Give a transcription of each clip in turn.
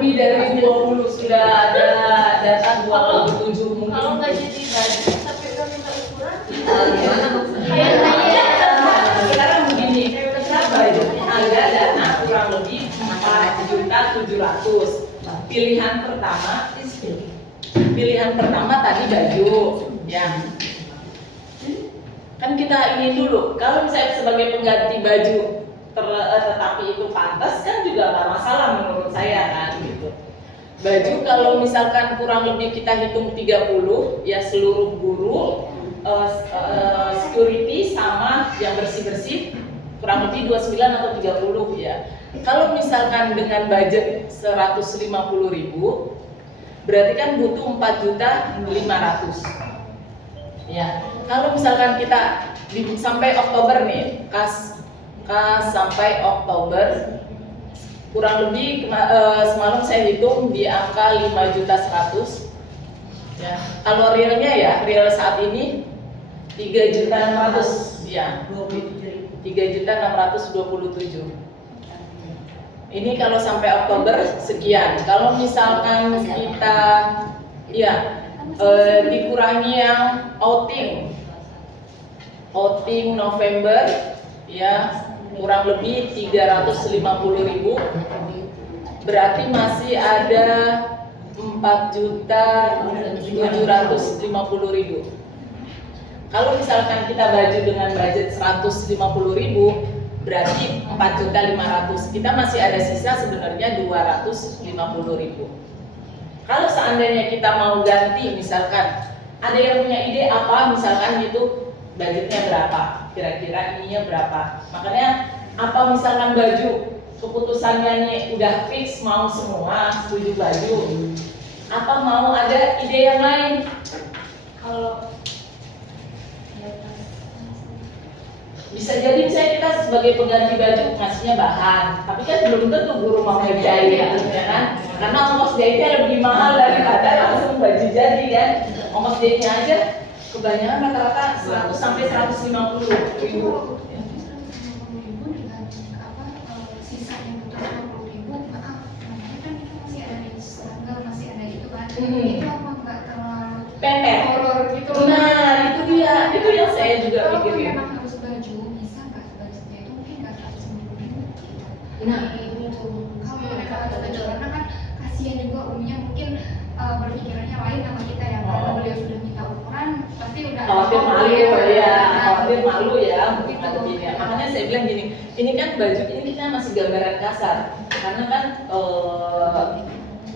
Lebih dari 20 sudah ada data 27 mungkin. Kalau nggak jadi baju tapi udah minta ukuran Gimana maksudnya? Sekarang begini, ada dana kurang lebih 4.700.000. Pilihan pertama tadi baju, ya. Kan kita ini dulu, kalau misalnya sebagai pengganti baju tetapi itu pantas kan juga nggak masalah menurut saya kan gitu. Baju kalau misalkan kurang lebih kita hitung 30 ya seluruh guru, security sama yang bersih-bersih kurang lebih 29 atau 30 ya. Kalau misalkan dengan budget 150.000 berarti kan butuh 4.500.000 ya. Kalau misalkan kita sampai Oktober nih, kas sampai Oktober kurang lebih semalam saya hitung di angka 5.100.000 ya. Kalau realnya ya, real saat ini 3.600.000 ya. 3.627.000. Ini kalau sampai Oktober sekian. Kalau misalkan kita ya dikurangi yang outing November ya kurang lebih 350.000 berarti masih ada 4.750.000. Kalau misalkan kita baju dengan budget 150.000 berarti 4.500.000, kita masih ada sisa sebenarnya 250.000. Kalau seandainya kita mau ganti, misalkan ada yang punya ide apa, misalkan gitu budgetnya berapa, kira-kira ininya berapa. Makanya apa misalkan baju keputusannya nih udah fix mau semua setuju baju, apa mau ada ide yang lain? Kalau bisa jadi misalnya kita sebagai pengganti baju ngasihnya bahan, tapi kan belum tentu guru mau ngerjain ya kan? Karena ongkos jahitnya lebih mahal daripada langsung baju jadi kan. Ongkos jahitnya aja kebanyakan rata-rata 100 sampai 150.000. Itu apa nggak terlalu Pendek. horor gitu? Nah itu dia, itu yang saya juga Kalau pikirin. memang harus baju, bisa nggak budgetnya itu mungkin nggak 150.000 gitu. Nah, itu kalau mereka harus baju karena kan kasihan juga umumnya mungkin berpikirannya lain sama kita ya, karena beliau sudah minta ukuran pasti udah khawatir malu ya, khawatir malu ya mungkin Gitu. begini ya. Makanya saya bilang gini, ini kan baju ini kita masih gambaran kasar, karena kan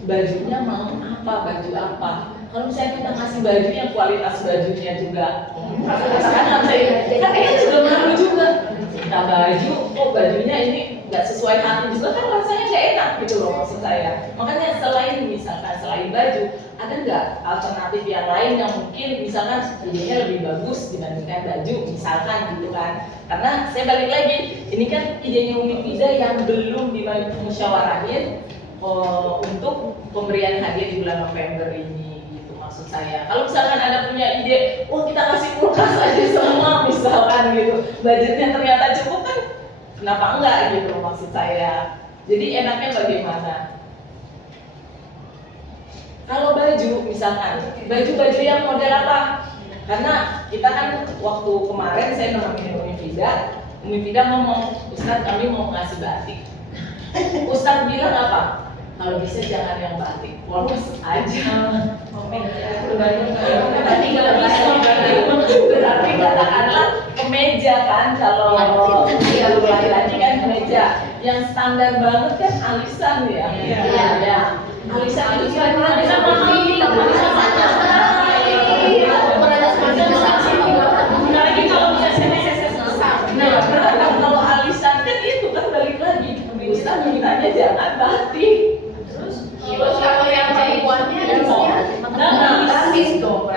bajunya mau apa, baju apa. Kalau misalnya kita ngasih baju yang kualitas bajunya juga, kan kayaknya juga malu juga. Kita baju, kok bajunya ini nggak sesuai hati juga kan rasanya nggak enak gitu loh maksud saya. Makanya selain misalkan selain baju, ada nggak alternatif yang lain yang mungkin misalkan idenya lebih bagus dibandingkan baju misalkan gitu kan. Karena saya balik lagi, ini kan idenya Umi Fida yang belum dimusyawarahin untuk pemberian hadiah di bulan November ini gitu maksud saya. Kalau misalkan ada punya ide, wah kita kasih kulkas aja semua misalkan gitu, budgetnya ternyata cukup kan, kenapa enggak gitu maksud saya. Jadi enaknya bagaimana? Kalau baju misalkan, baju-baju yang model apa? Karena kita kan waktu kemarin saya nemenin Umi Fida ngomong, Ustadz kami mau ngasih batik. Ustadz bilang apa? Kalau bisa jangan yang batik, polos aja. Berarti katakanlah kemeja kan, kalau laki-laki kan kemeja. Yang standar banget kan alisan ya. Ya. Alisan itu kira-kira bisa kalau alisan kan itu kan balik lagi. Ustaz mintanya jangan batik. Terus kalau yang perempuannya gratis dong.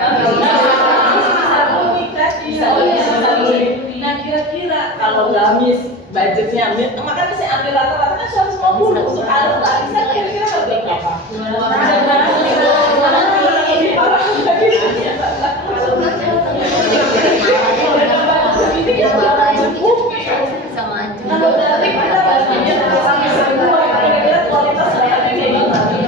Nah kira-kira kalau gamis budgetnya, makanya saya ambil rata-rata kan 150 untuk alisan kira-kira harga berapa? Kalau batik kita bajunya kira-kira kualitas layarnya kayak gimana?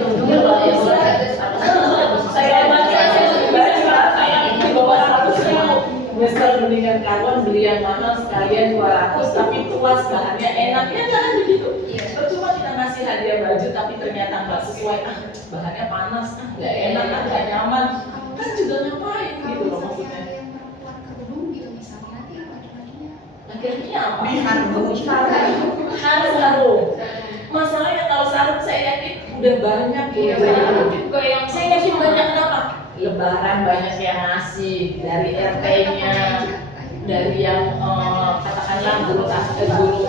ya kan begitu. Iya. Percuma kita ngasih hadiah baju tapi ternyata nggak sesuai, bahannya panas, nggak enak, nggak nyaman, kan juga ngapain gitu loh maksudnya. Yang perempuan kerudung gitu misalnya, nanti yang laki-lakinya Akhirnya apa? Harus Sarung. Masalahnya kalau sarung saya yakin udah banyak ya. juga yang Saya yakin banyak kenapa? Lebaran banyak yang ngasih dari RT-nya, dari yang katakanlah guru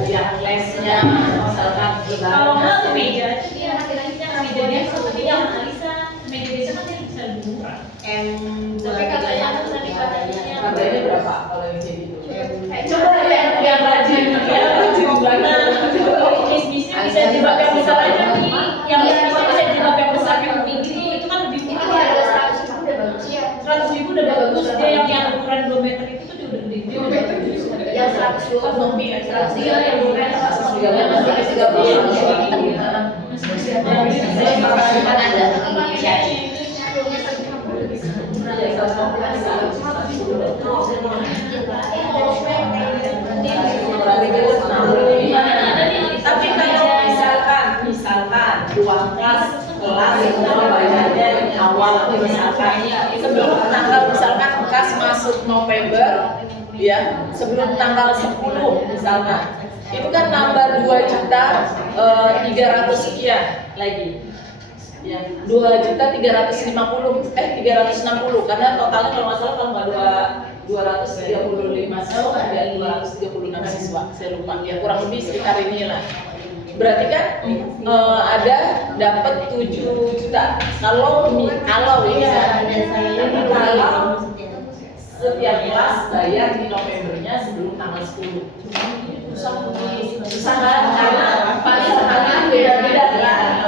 yang lesnya, misalkan kalau nggak lebaran. kemeja, iya laki-lakinya kemeja dia seperti yang Alisa, kemeja biasa kan dia bisa lebih murah. Tapi katanya kan tadi katanya Harganya berapa kalau yang kayak gitu? coba yang rajin kalau bisnisnya bisa jilbab yang besar aja nih, yang bisnisnya bisa jilbab yang besar yang tinggi itu kan lebih itu murah. harga 100.000 udah bagus ya. 100.000 udah bagus, dia yang ukuran 2 meter itu tuh dia udah gede. Dia udah Yang 100 kan zombie kan 100 dia yang ukuran 100 Iya, masih masih bisa bisa Tapi kalau misalkan uang kas kelas itu bayarnya di awal misalkan sebelum tanggal misalkan kas masuk November ya sebelum tanggal 10 misalkan itu kan nambah 2.300.000 sekian lagi ya 2.350 360 karena totalnya kalau nggak salah kalau nggak 235 siswa dan 236 siswa saya lupa ya kurang lebih sekitar inilah berarti kan ada dapat 7 juta kalau ya kalau setiap kelas bayar di Novembernya sebelum tanggal 10 susah kan karena paling setengah beda-beda kan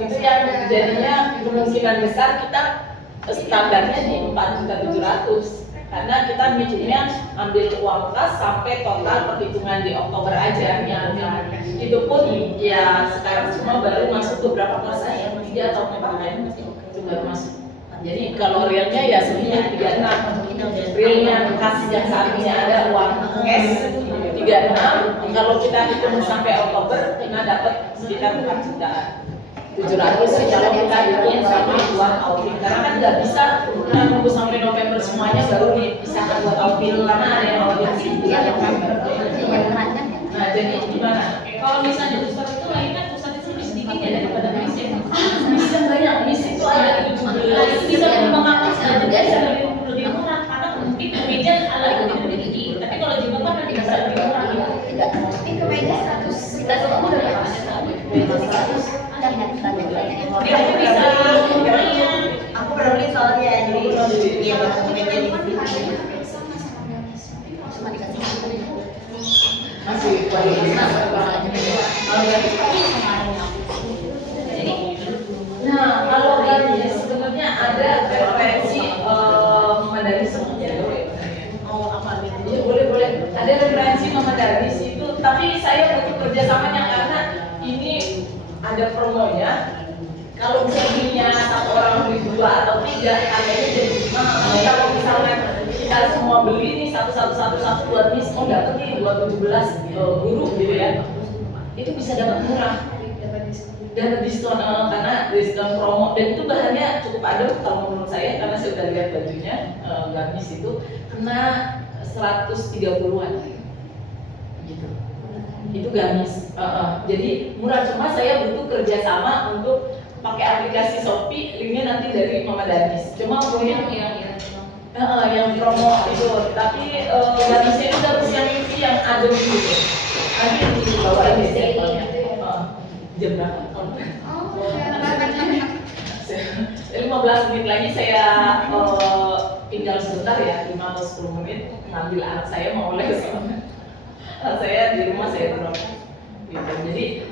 itu yang jadinya kemungkinan besar kita standarnya di 4.700.000 karena kita ngitungnya ambil uang kas sampai total perhitungan di Oktober aja ya itu pun ya sekarang cuma baru masuk beberapa kelas aja 3 atau 4 kan itu baru masuk jadi kalau realnya ya sebenarnya 36 realnya kas yang saat ini ada uang cash 36 kalau kita hitung sampai Oktober kita dapat sekitar 4 juta 700 sih kalau kita hitung sama uang outing karena kan nggak bisa kita nunggu sampai November semuanya baru dipisahkan buat outing karena ada yang outing di bulan November. Nah jadi gimana? kalau misalnya pusat itu lain kan pusat itu lebih sedikit ya daripada mesin. Bisa banyak bis itu ada 17 Itu bisa mengapas dan juga bisa lebih murah karena mungkin kemeja ala itu lebih tinggi. Tapi kalau jilbab kan nanti bisa lebih murah. Ini kemeja 100 kita semua udah ada. Dia tuh bisa lumayan. Aku pernah beli soalnya jadi iya banget meja di Tapi harganya hampir sama gamis. Tapi kalau cuma dikasih masih kualitas kalau garis nah kalau garis sebenarnya ada referensi dari semuanya boleh ada referensi Madaris itu tapi saya butuh kerjasamanya karena ini ada promonya kalau misalnya satu orang beli 2 atau 3 harganya jadi mahal kalau misalnya kita semua beli nih satu buat diskon dapat nih 217 guru gitu ya itu bisa dapat murah dapat diskon karena diskon promo dan itu bahannya cukup ada kalau menurut saya karena saya udah lihat bajunya gamis itu kena 130-an gitu itu gamis jadi murah cuma saya butuh kerjasama untuk pakai aplikasi Shopee linknya nanti dari Mama Danis cuma pokoknya yang promo itu tapi gamisnya itu harus yang ini yang ada gitu nanti dibawain di sampelnya jam berapa? Oh, ya. 15 menit lagi saya tinggal sebentar ya 5 atau 10 menit ngambil anak saya mau les anak saya di rumah saya drop gitu jadi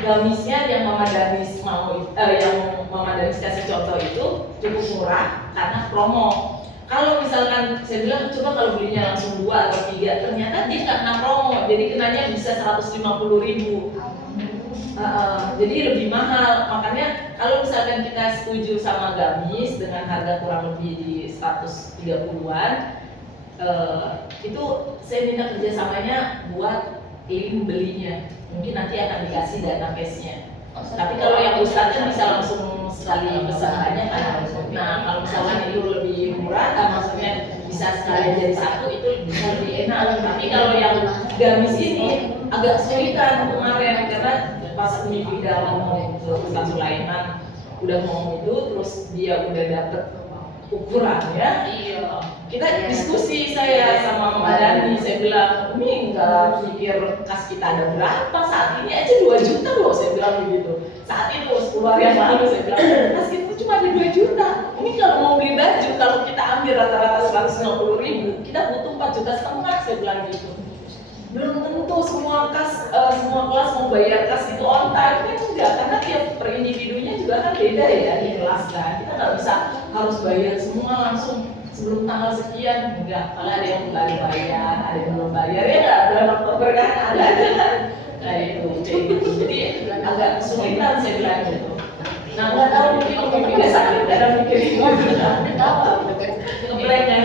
gamisnya yang Mama Danis mau yang Mama Danis kasih contoh itu cukup murah karena promo kalau misalkan saya bilang coba kalau belinya langsung 2 atau 3 ternyata dia nggak kena promo jadi kenanya bisa 150.000 jadi lebih mahal makanya kalau misalkan kita setuju sama gamis dengan harga kurang lebih di 130-an itu saya minta kerjasamanya buat ingin belinya, mungkin nanti akan dikasih data case-nya. Tapi kalau yang besar kan bisa langsung sekali pesan banyak kan. Nah kalau misalkan itu lebih murah, maksudnya bisa sekali jadi satu itu bisa lebih enak. Tapi kalau yang gamis ini agak kesulitan kemarin karena pas Nifida ngomong ke Ustaz Sulaiman udah ngomong itu, terus dia udah dapet ukurannya. Iya. Kita diskusi saya sama Mbak Dani, saya bilang ini nggak pikir kas kita ada berapa, saat ini aja 2 juta loh, saya bilang begitu. Saat itu 10 hari yang lalu saya bilang kas kita cuma ada 2 juta. Ini kalau mau beli baju, kalau kita ambil rata-rata 150.000, kita butuh 4,5 juta, saya bilang gitu. Belum tentu semua semua kelas mau bayar kas itu on time kan enggak, karena tiap per individunya juga kan beda ya di kelas kan. Kita nggak bisa harus bayar semua langsung sebelum tanggal sekian, enggak. Kalau ada yang baru bayar, ada yang belum bayar ya nggak, bulan Oktober kan ada aja kan. Nah itu kayak gitu, jadi agak kesulitan saya bilang gitu. Nah nggak tahu mungkin tidak sakit dalam mikirin ngeblank kan.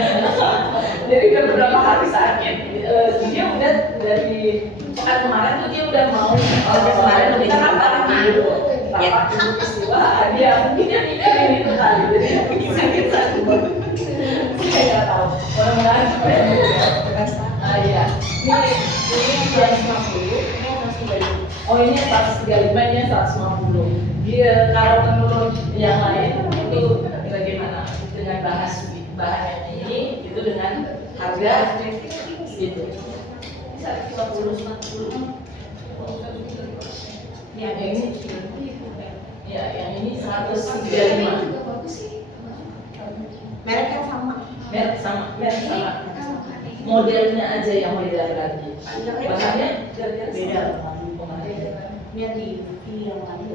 Jadi udah beberapa hari sakit, dia udah dari pekan kemarin tuh dia udah mau kemarin kita kan parah dulu rapat dulu istiwa dia mungkin dia mikirin itu kali, jadi mungkin sakit saya nggak tahu, mudah-mudahan supaya iya ini 150, ini masih dari ini 135, ini 150. Dia kalau menurut yang lain itu bagaimana dengan bahan yang ini itu dengan harga gitu 150. Yang ini ya, yang ini 135. Merek yang sama. Merek sama. Modelnya aja yang beda lagi. Bahannya beda. Lihat di yang lagi.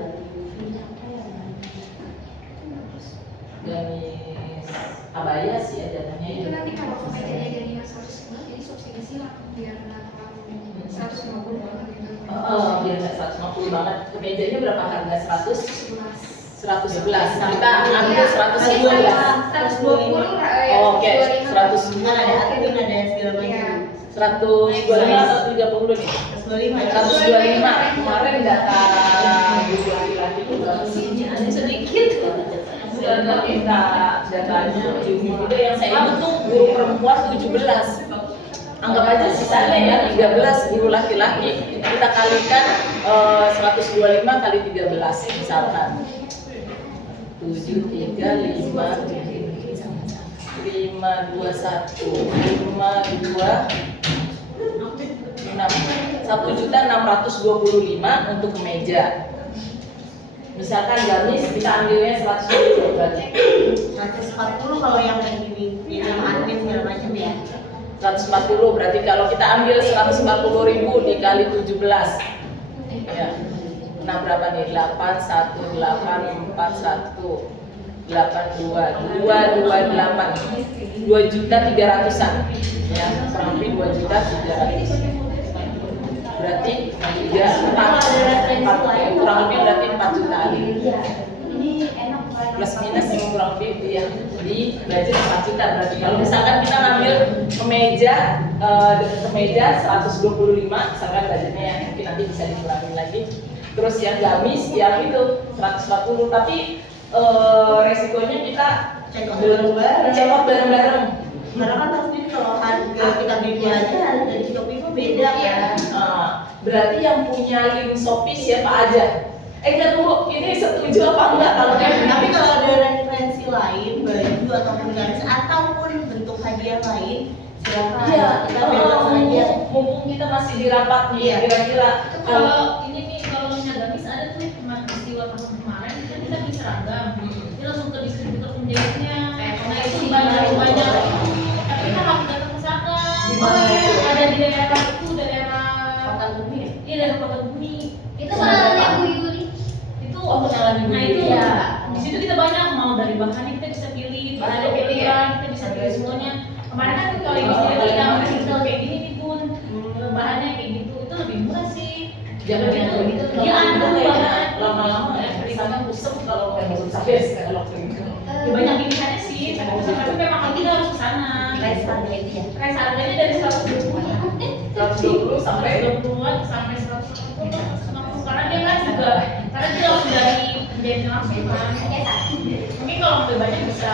Gamis abaya sih ajarannya Itu nanti kalau kemejanya dari yang 110 jadi subsidi silang biar nggak terlalu 150 banget gitu. Biar nggak 150 banget. Kemejanya berapa harga? 111. 11. Kita ambil 112. 120 Oke, 100. Ada admin, ada segala macam. 125 atau 30 nih? 125. 125. Kemarin data guru laki-laki itu berapa sih? Ada sedikit. Dan kita datanya juga yang saya ingat tuh guru perempuan 17. Anggap aja sisanya ya 13 guru laki-laki. Kita kalikan 125 kali 13 misalkan. 7, 3, 5, 5, 2, 1, 5, 2, 6. 1.625 untuk kemeja. Misalkan gamis kita ambilnya 120 berarti 140 kalau yang kayak gini, yang admin segala macam ya. 140 berarti kalau kita ambil 140.000 dikali 17 ya. Nah berapa nih? 81, 841, 82, 228 2.300.000-an ya, kurang lebih 2.300.000. Berarti 4 kurang lebih berarti 4 jutaan. Plus minus kurang lebih ya, di budget 4 juta. Berarti kalau misalkan kita ngambil kemeja 125, misalkan budgetnya ya, mungkin nanti bisa dikurangin lagi. Terus yang gamis ya itu 140, tapi resikonya kita cekot bareng-bareng. Karena kan pasti kalau harga kita beli aja harga dari Shopee itu beda kan. Berarti yang punya link Shopee siapa aja? Enggak tunggu, ini setuju apa enggak kalau Tapi kalau ada referensi lain, baju ataupun gamis ataupun bentuk hadiah lain, silakan. Iya, Kita bebas aja. mumpung kita masih di rapat nih, Iya. kira-kira Kalau ini nih kalau punya gamis ada tuh peristiwa tahun kemarin kan kita beli seragam, dia langsung ke distributor penjahitnya. Nah itu banyak. Tapi kita harus datang ke sana. Di mana itu? Ada di daerah itu, daerah Kota Bumi ya? Iya daerah Kota Bumi. Itu malamnya Bu Yuli. Itu kenalan ibu. nah itu Iya. di situ kita banyak mau dari bahannya kita bisa pilih, ada pilihan kita bisa pilih semuanya. Kemarin kan kalau ini yang digital kayak gini nih pun bahannya kayak gitu itu lebih murah sih. Jangan yang begitu. Iya, ada bahan. Lama-lama ya, misalnya kusem kalau kayak gitu sampai kalau gitu. Ya, banyak pilihannya sih, tapi memang kita harus ke sana. Price harga itu ya. Price harganya dari 120. 120 sampai 20-an sampai 150 karena dia kan juga karena dia langsung dari penjahit langsung kan. Mungkin kalau lebih banyak bisa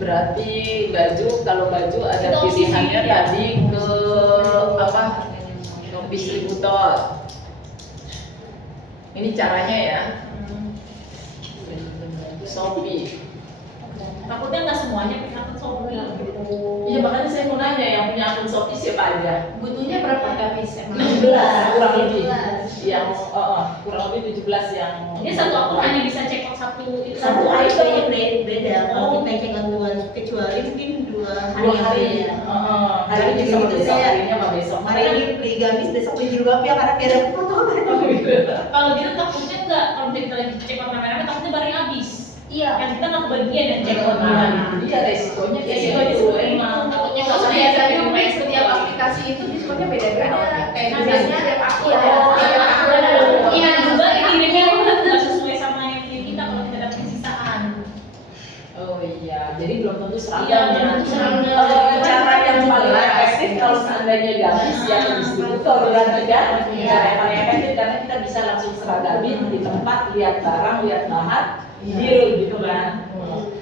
berarti baju, kalau baju ada Itu opsi pilihannya sih, ya. tadi ke apa, ke distributor. Ini caranya ya, Shopee. takutnya nggak semuanya akun Shopee. Iya makanya saya mau nanya yang punya akun Shopee siapa aja? Butuhnya berapa gamis? 16 kurang lebih. 16. Yang kurang lebih 17 yang Ini satu akun hanya bisa check out satu itu. Satu Satu item item. beda. Kalau kita cek akuntan kecuali mungkin 2 2 hari. ya. Hari ini sama Gitu besok, saya. harinya sama besok. Hari ini beli gamis, besok beli jilbab ya karena biar ada potongan. Kalau gitu takutnya nggak kalau kita lagi check out rame-rame takutnya barangnya habis. Iya. Yang kita nggak kebagian yang check out Nah, barang. iya resikonya kayak Resikonya gitu. seperti itu. Takutnya Terus kalau biasanya mungkin setiap aplikasi itu diskonnya beda-beda. Kayak biasanya ada akun, ada akun, ada Iya, akun. juga kirimnya nggak sesuai sama yang punya kita kalau kita dapat sisaan. Oh iya, jadi belum tentu Iya, seragam belum ya. tentu seragam. Cara yang paling efektif kalau seandainya gamis ya ke distributor berarti kan. Cara yang paling efektif karena kita bisa langsung seragamin di tempat, lihat barang, lihat bahan, deal gitu kan.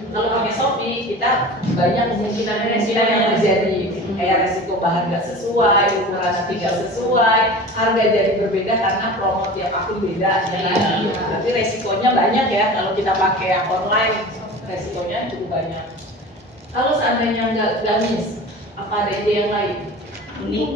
Kalau pakai Shopee kita banyak kemungkinan yang terjadi, kayak resiko bahan nggak sesuai, ukuran nanti nggak sesuai, harga jadi berbeda karena promo tiap akun beda. Ya kan? Berarti resikonya banyak ya kalau kita pakai yang online, resikonya cukup banyak. Kalau seandainya nggak gamis, apa ada ide yang lain? Unik.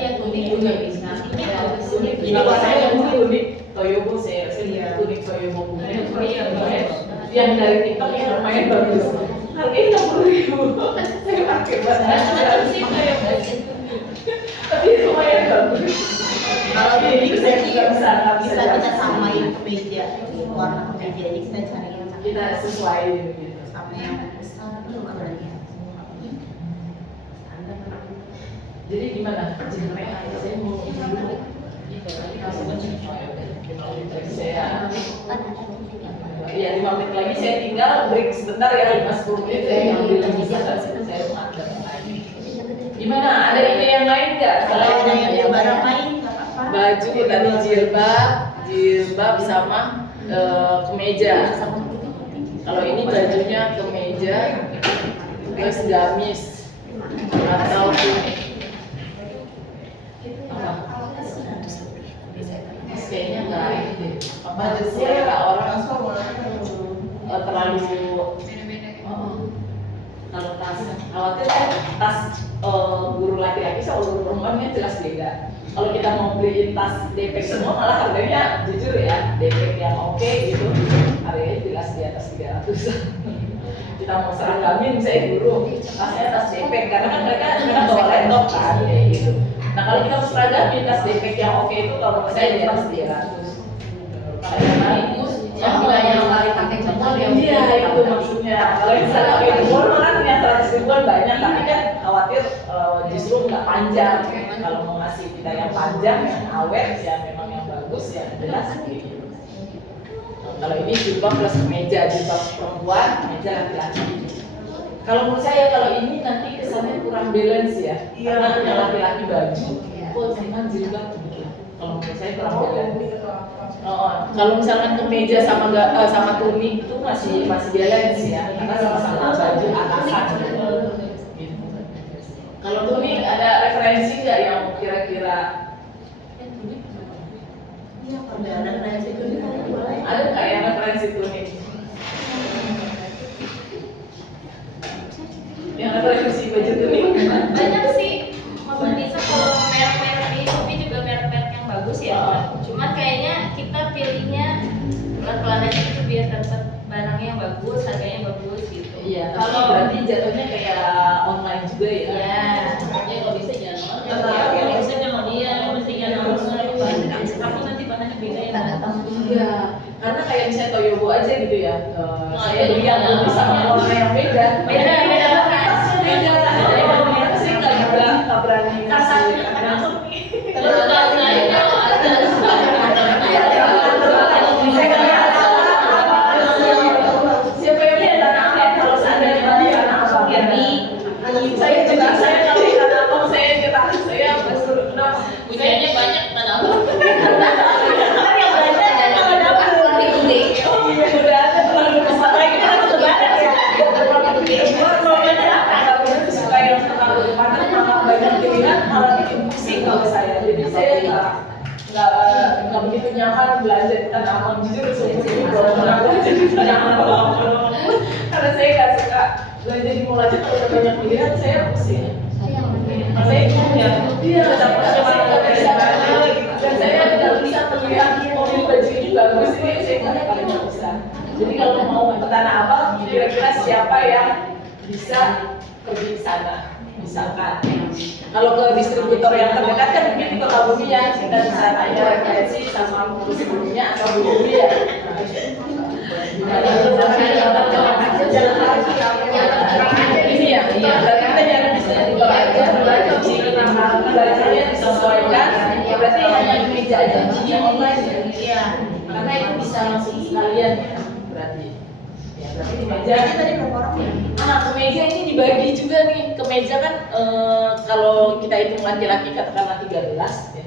Iya, kuning juga bisa. Unik. Kalau saya unik, Toyobo saya unik Toyobo unik. Yang dari TikTok yang lumayan bagus. Harganya 60.000. Saya pakai Macam-macam banget. sih kayak Tapi lumayan bagus. Kalau Ini unik saya juga bisa bisa kita samain kemeja, warna kemeja jadi kita cari yang kita sesuaiin gitu. sama yang besar itu apa lagi? Jadi gimana? Saya mau Iya 5 menit lagi saya tinggal break sebentar ya 5-10 menit saya ngambil bisa saya makan lagi. Gimana? Ada ide yang lain nggak? Kalau ada Selain yang barang lain nggak apa-apa. baju tadi jilbab sama kemeja. Kalau ini bajunya kemeja plus gamis atau kayaknya nggak ini deh. Baju selera orang terlalu kalau tas khawatir kan tas guru laki-laki sama guru perempuannya jelas beda. Kalau kita mau beliin tas depek semua malah harganya jujur ya depek yang oke gitu harganya jelas di atas 300. Kita mau seragamin saya guru tasnya tas depek karena kan mereka bawa laptop kan kayak gitu. Nah kalau kita mau seragamin tas depek yang oke itu kalau menurut saya di atas 300. Yang yang kali pakai jempol yang Iya itu maksudnya. Kalau yang misalnya pakai jempol malah punya 100 ribuan banyak, tapi kan khawatir justru nggak panjang. Kalau mau ngasih kita yang panjang, yang awet, ya memang yang bagus, ya jelas gitu. Kalau ini jilbab plus kemeja, jilbab perempuan, kemeja laki-laki. Kalau menurut saya kalau ini nanti kesannya kurang balance ya. Karena punya laki-laki baju, kok sama jilbab gitu. Kalau menurut saya kurang balance. Kalau misalkan kemeja sama tunik itu masih balance ya, karena sama-sama baju atasan gitu. Kalau tunik ada referensi nggak yang kira-kira? Ada referensi tunik boleh. Ada nggak yang referensi tunik? Yang referensi baju tunik? banyak sih. Mbak Nisa kalau merek-merek di Shopee juga merek-merek yang bagus ya. Cuman kayaknya kita pilihnya pelan-pelan itu biar dapat barangnya yang bagus, harganya yang bagus gitu. Iya. Kalau Kalau berarti jatuhnya kayak online juga ya? ya, kalau bisa jangan online. Kalau bisa jangan dia, yang penting jangan online. Tapi nanti bahannya beda ya. Iya. Karena kayak misalnya Toyobo aja gitu ya. Saya beli yang belum bisa warna yang beda. Beda banget. Beda. Saya nggak berani. Kasarnya langsung. Terus kalau lainnya ada Siapa yang lihat anak kalau seandainya dia anak saya nggak begitu nyaman belanja di Tanah Abang, jujur sungguh kalau pernah belanja di Tanah Abang karena saya nggak suka belanja di mall aja kalau udah banyak pilihan saya pusing. Saya punya dia dan saya nggak bisa melihat mobil baju ini bagus ini saya nggak bisa. Jadi kalau mau ke Tanah Abang kira-kira siapa yang bisa pergi ke sana? Misalkan kalau ke distributor yang terdekat kan mungkin di Kota ya, kita bisa tanya referensi sama guru sebelumnya atau guru ya. Ini ya, berarti kita jangan bisa dibaca belajarnya disesuaikan. Berarti hanya meja aja ujinya online ya, karena itu bisa langsung sekalian ya, berarti. Ya, berarti di meja tadi berapa orang ya? Kemeja ini dibagi juga nih. Kemeja kan kalau kita hitung laki-laki katakanlah 13 ya.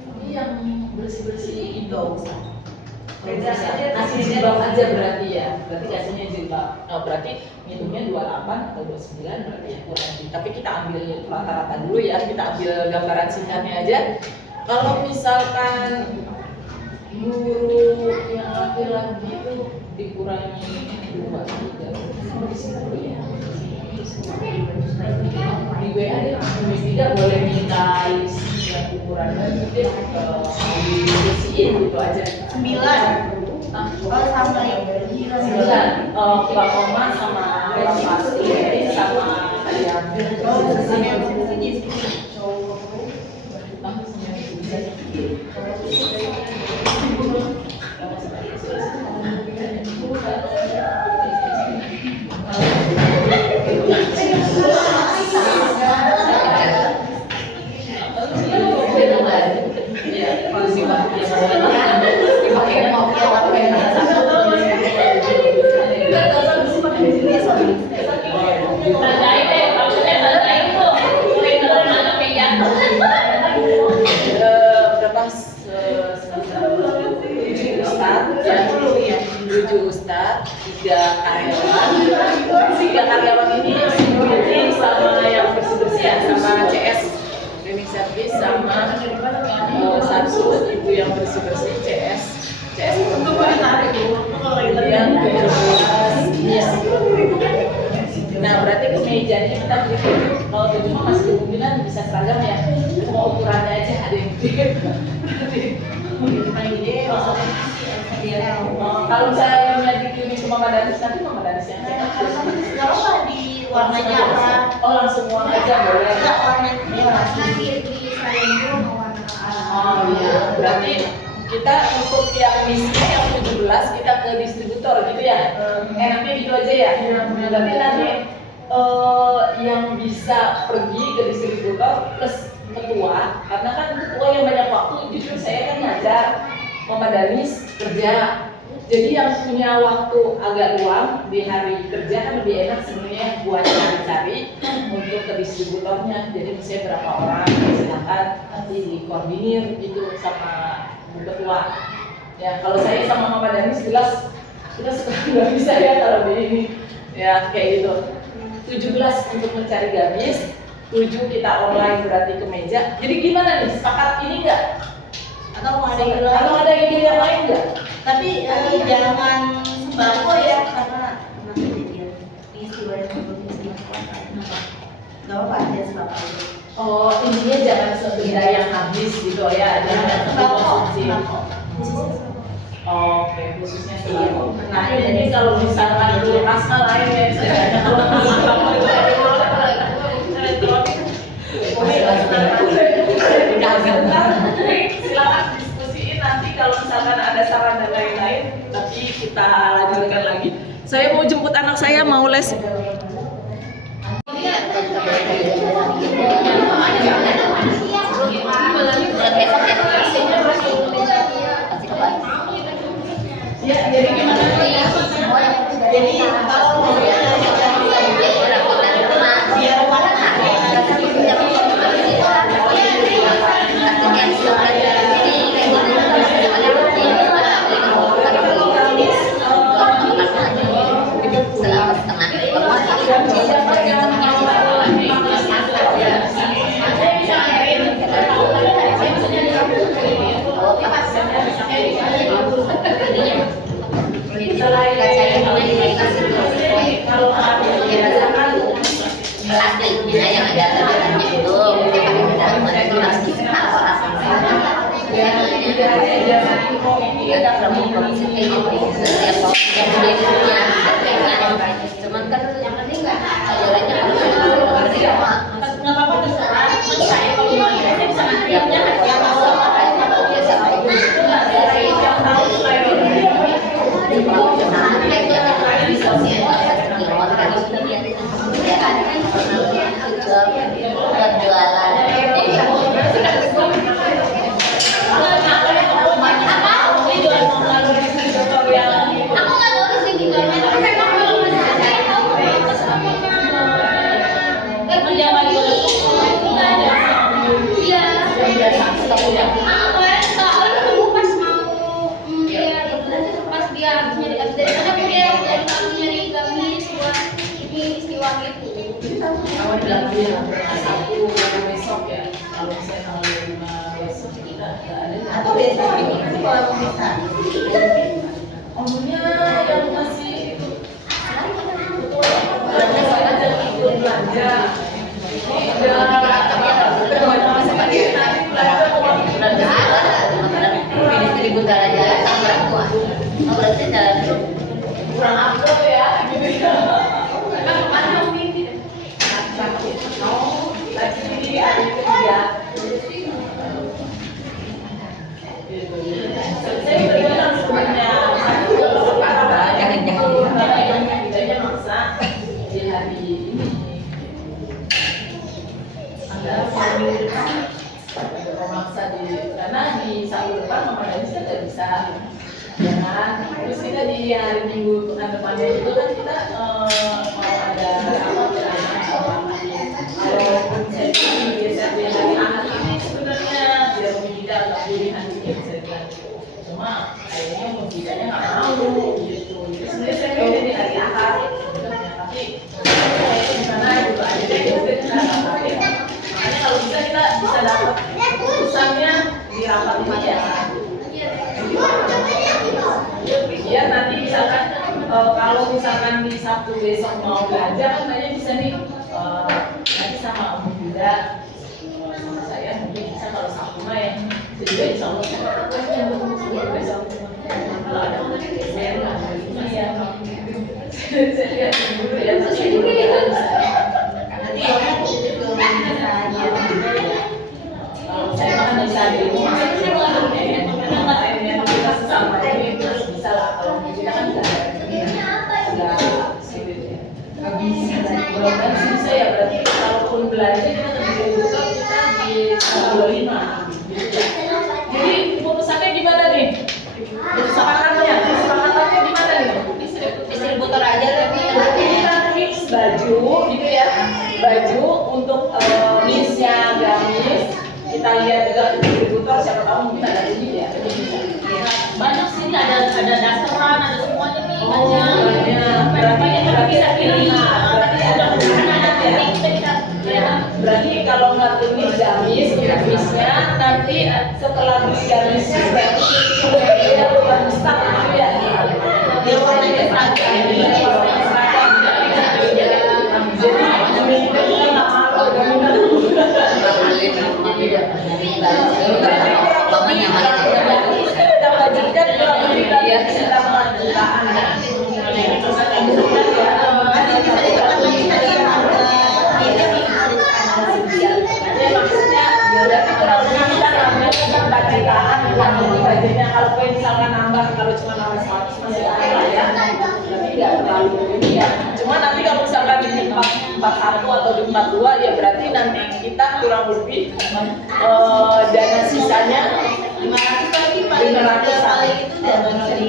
Ini yang bersih-bersih itu meja aja kasih jilbab aja berarti ya. Berarti kasihnya jilbab. Berarti hitungnya 28 atau 29 berarti ya kurang lebih. Tapi kita ambil rata-rata dulu ya. Kita ambil gambaran singkatnya aja. Kalau misalkan guru yang laki-laki itu dikurangi 2, 3 di WA dia tidak boleh minta list yang ukuran baju dia dibersihin gitu aja 9 sama yang 9 koma sama pasti sama yang Ustadz, 3 karyawan ini security sama yang bersih-bersih ya, sama CS cleaning service sama satu ibu yang bersih-bersih CS kemudian 17. Nah berarti kemejanya kita beri kalau 7 masih kemungkinan bisa seragam ya, mau ukurannya aja ada yang gede. Kalau saya di klinik ke Mama Danis nanti Mama Danis yang cek. Kalau nggak di warnanya apa? Oh langsung warna aja boleh. Enggak warnanya Nanti di saya itu mau warna Oh iya, berarti kita untuk yang misi yang 17 kita ke distributor gitu ya. Enaknya gitu aja ya. Berarti nanti yang bisa pergi ke distributor plus ketua, karena kan ketua yang banyak waktu, jujur saya kan ngajar, Mama Danis kerja. Jadi yang punya waktu agak luang di hari kerja kan lebih enak sebenarnya buat cari-cari untuk ke distributornya. Jadi misalnya berapa orang, silakan nanti dikoordinir gitu sama ketua. Ya kalau saya sama Mama Danis jelas kita suka nggak bisa ya kalau di ini ya kayak gitu. 17 untuk mencari gamis, 7 kita online berarti ke meja. Jadi gimana nih, sepakat ini enggak? Atau ada ide yang lain enggak? Tapi jangan sembako ya, karena nanti jadi istilah yang nggak apa-apa aja sembako. Oh intinya jangan sebenda yang habis gitu ya, jangan konsumsi. Oke, khususnya sembako. Nah ini kalau misalkan kulkas lain ya misalnya silakan diskusiin nanti kalau misalkan ada saran dan lain-lain, tapi kita lanjutkan lagi. Saya mau jemput anak saya mau les. Ya, jadi gimana nih? Jadi kalau mau biar setengah yang punya cuman kan yang penting nggak ajarannya harus nggak apa-apa terserah. Saya kalau mau saya bisa ngantrinya yang mau biasa Awal bilang dia satu besok ya. Kalau saya tanggal 5 besok kita ada. Atau biasanya itu kalau bisa. Omnya yang masih itu. Belanja saya aja ikut belanja. Kurang upload ya, gitu ya. Lagi hari ketiga. Saya kerja semuanya. Jangan maksa di hari ini. Anda minggu depan memaksa karena di Sabtu depan Mama Danis kan nggak bisa. Ya kan? Terus kita di hari Minggu pekan depannya itu kan kita mau ada kalau saya biasa dia hari Ahad ini sebenarnya dia tidak atau pilihan dia bisa bilang. Cuma kayaknya pembidanya nggak mau gitu. Sebenarnya saya pengen di hari Ahad sebenarnya, tapi di sana juga ada dia kita nggak pakai. Makanya kalau bisa kita bisa dapat keputusannya di rapat ini ya. Ya nanti misalkan kalau misalkan di Sabtu besok mau belanja kan banyak bisa nih nanti sama Om juga sama saya mungkin bisa kalau Sabtu mah ya juga insya Allah besok kalau ada saya nggak ada ya saya lihat dulu ya nanti kalau saya kan bisa di rumah kita sesama ini bisa lah kalau kita kan nggak sulit ya nggak bisa kan sih bisa ya berarti kalaupun belanja kita lebih buka kita di tanggal 5 gitu ya. Jadi keputusannya gimana nih? Kesepakatannya gimana nih? distributor aja tapi Kita mix baju gitu ya, baju untuk mixnya gamis. Kita lihat juga distributor siapa tahu mungkin ada ini ya. banyak sih ada dasaran ada semuanya nih Banyak. berarti bisa pilih Berarti ada ada ya. kita bisa Ya, berarti kalau nggak tulis gamisnya nanti setelah beli gamisnya berarti dia bukan stak gitu ya. Dia warnanya seragam. Jadi kita nggak malu dapat jaket kurang lebih kalian sekitar 4 jutaan ya. Maksudnya berarti kurang lebih kita nambah 4 jutaan budgetnya. Kalau misalkan nambah kalau cuma nambah 100 masih ada lah ya. Tapi nggak terlalu ini ya. Cuma nanti kalau misalkan di 41 atau di 42 ya berarti nanti kita kurang lebih dana sisanya 500 lagi paling itu jangan dari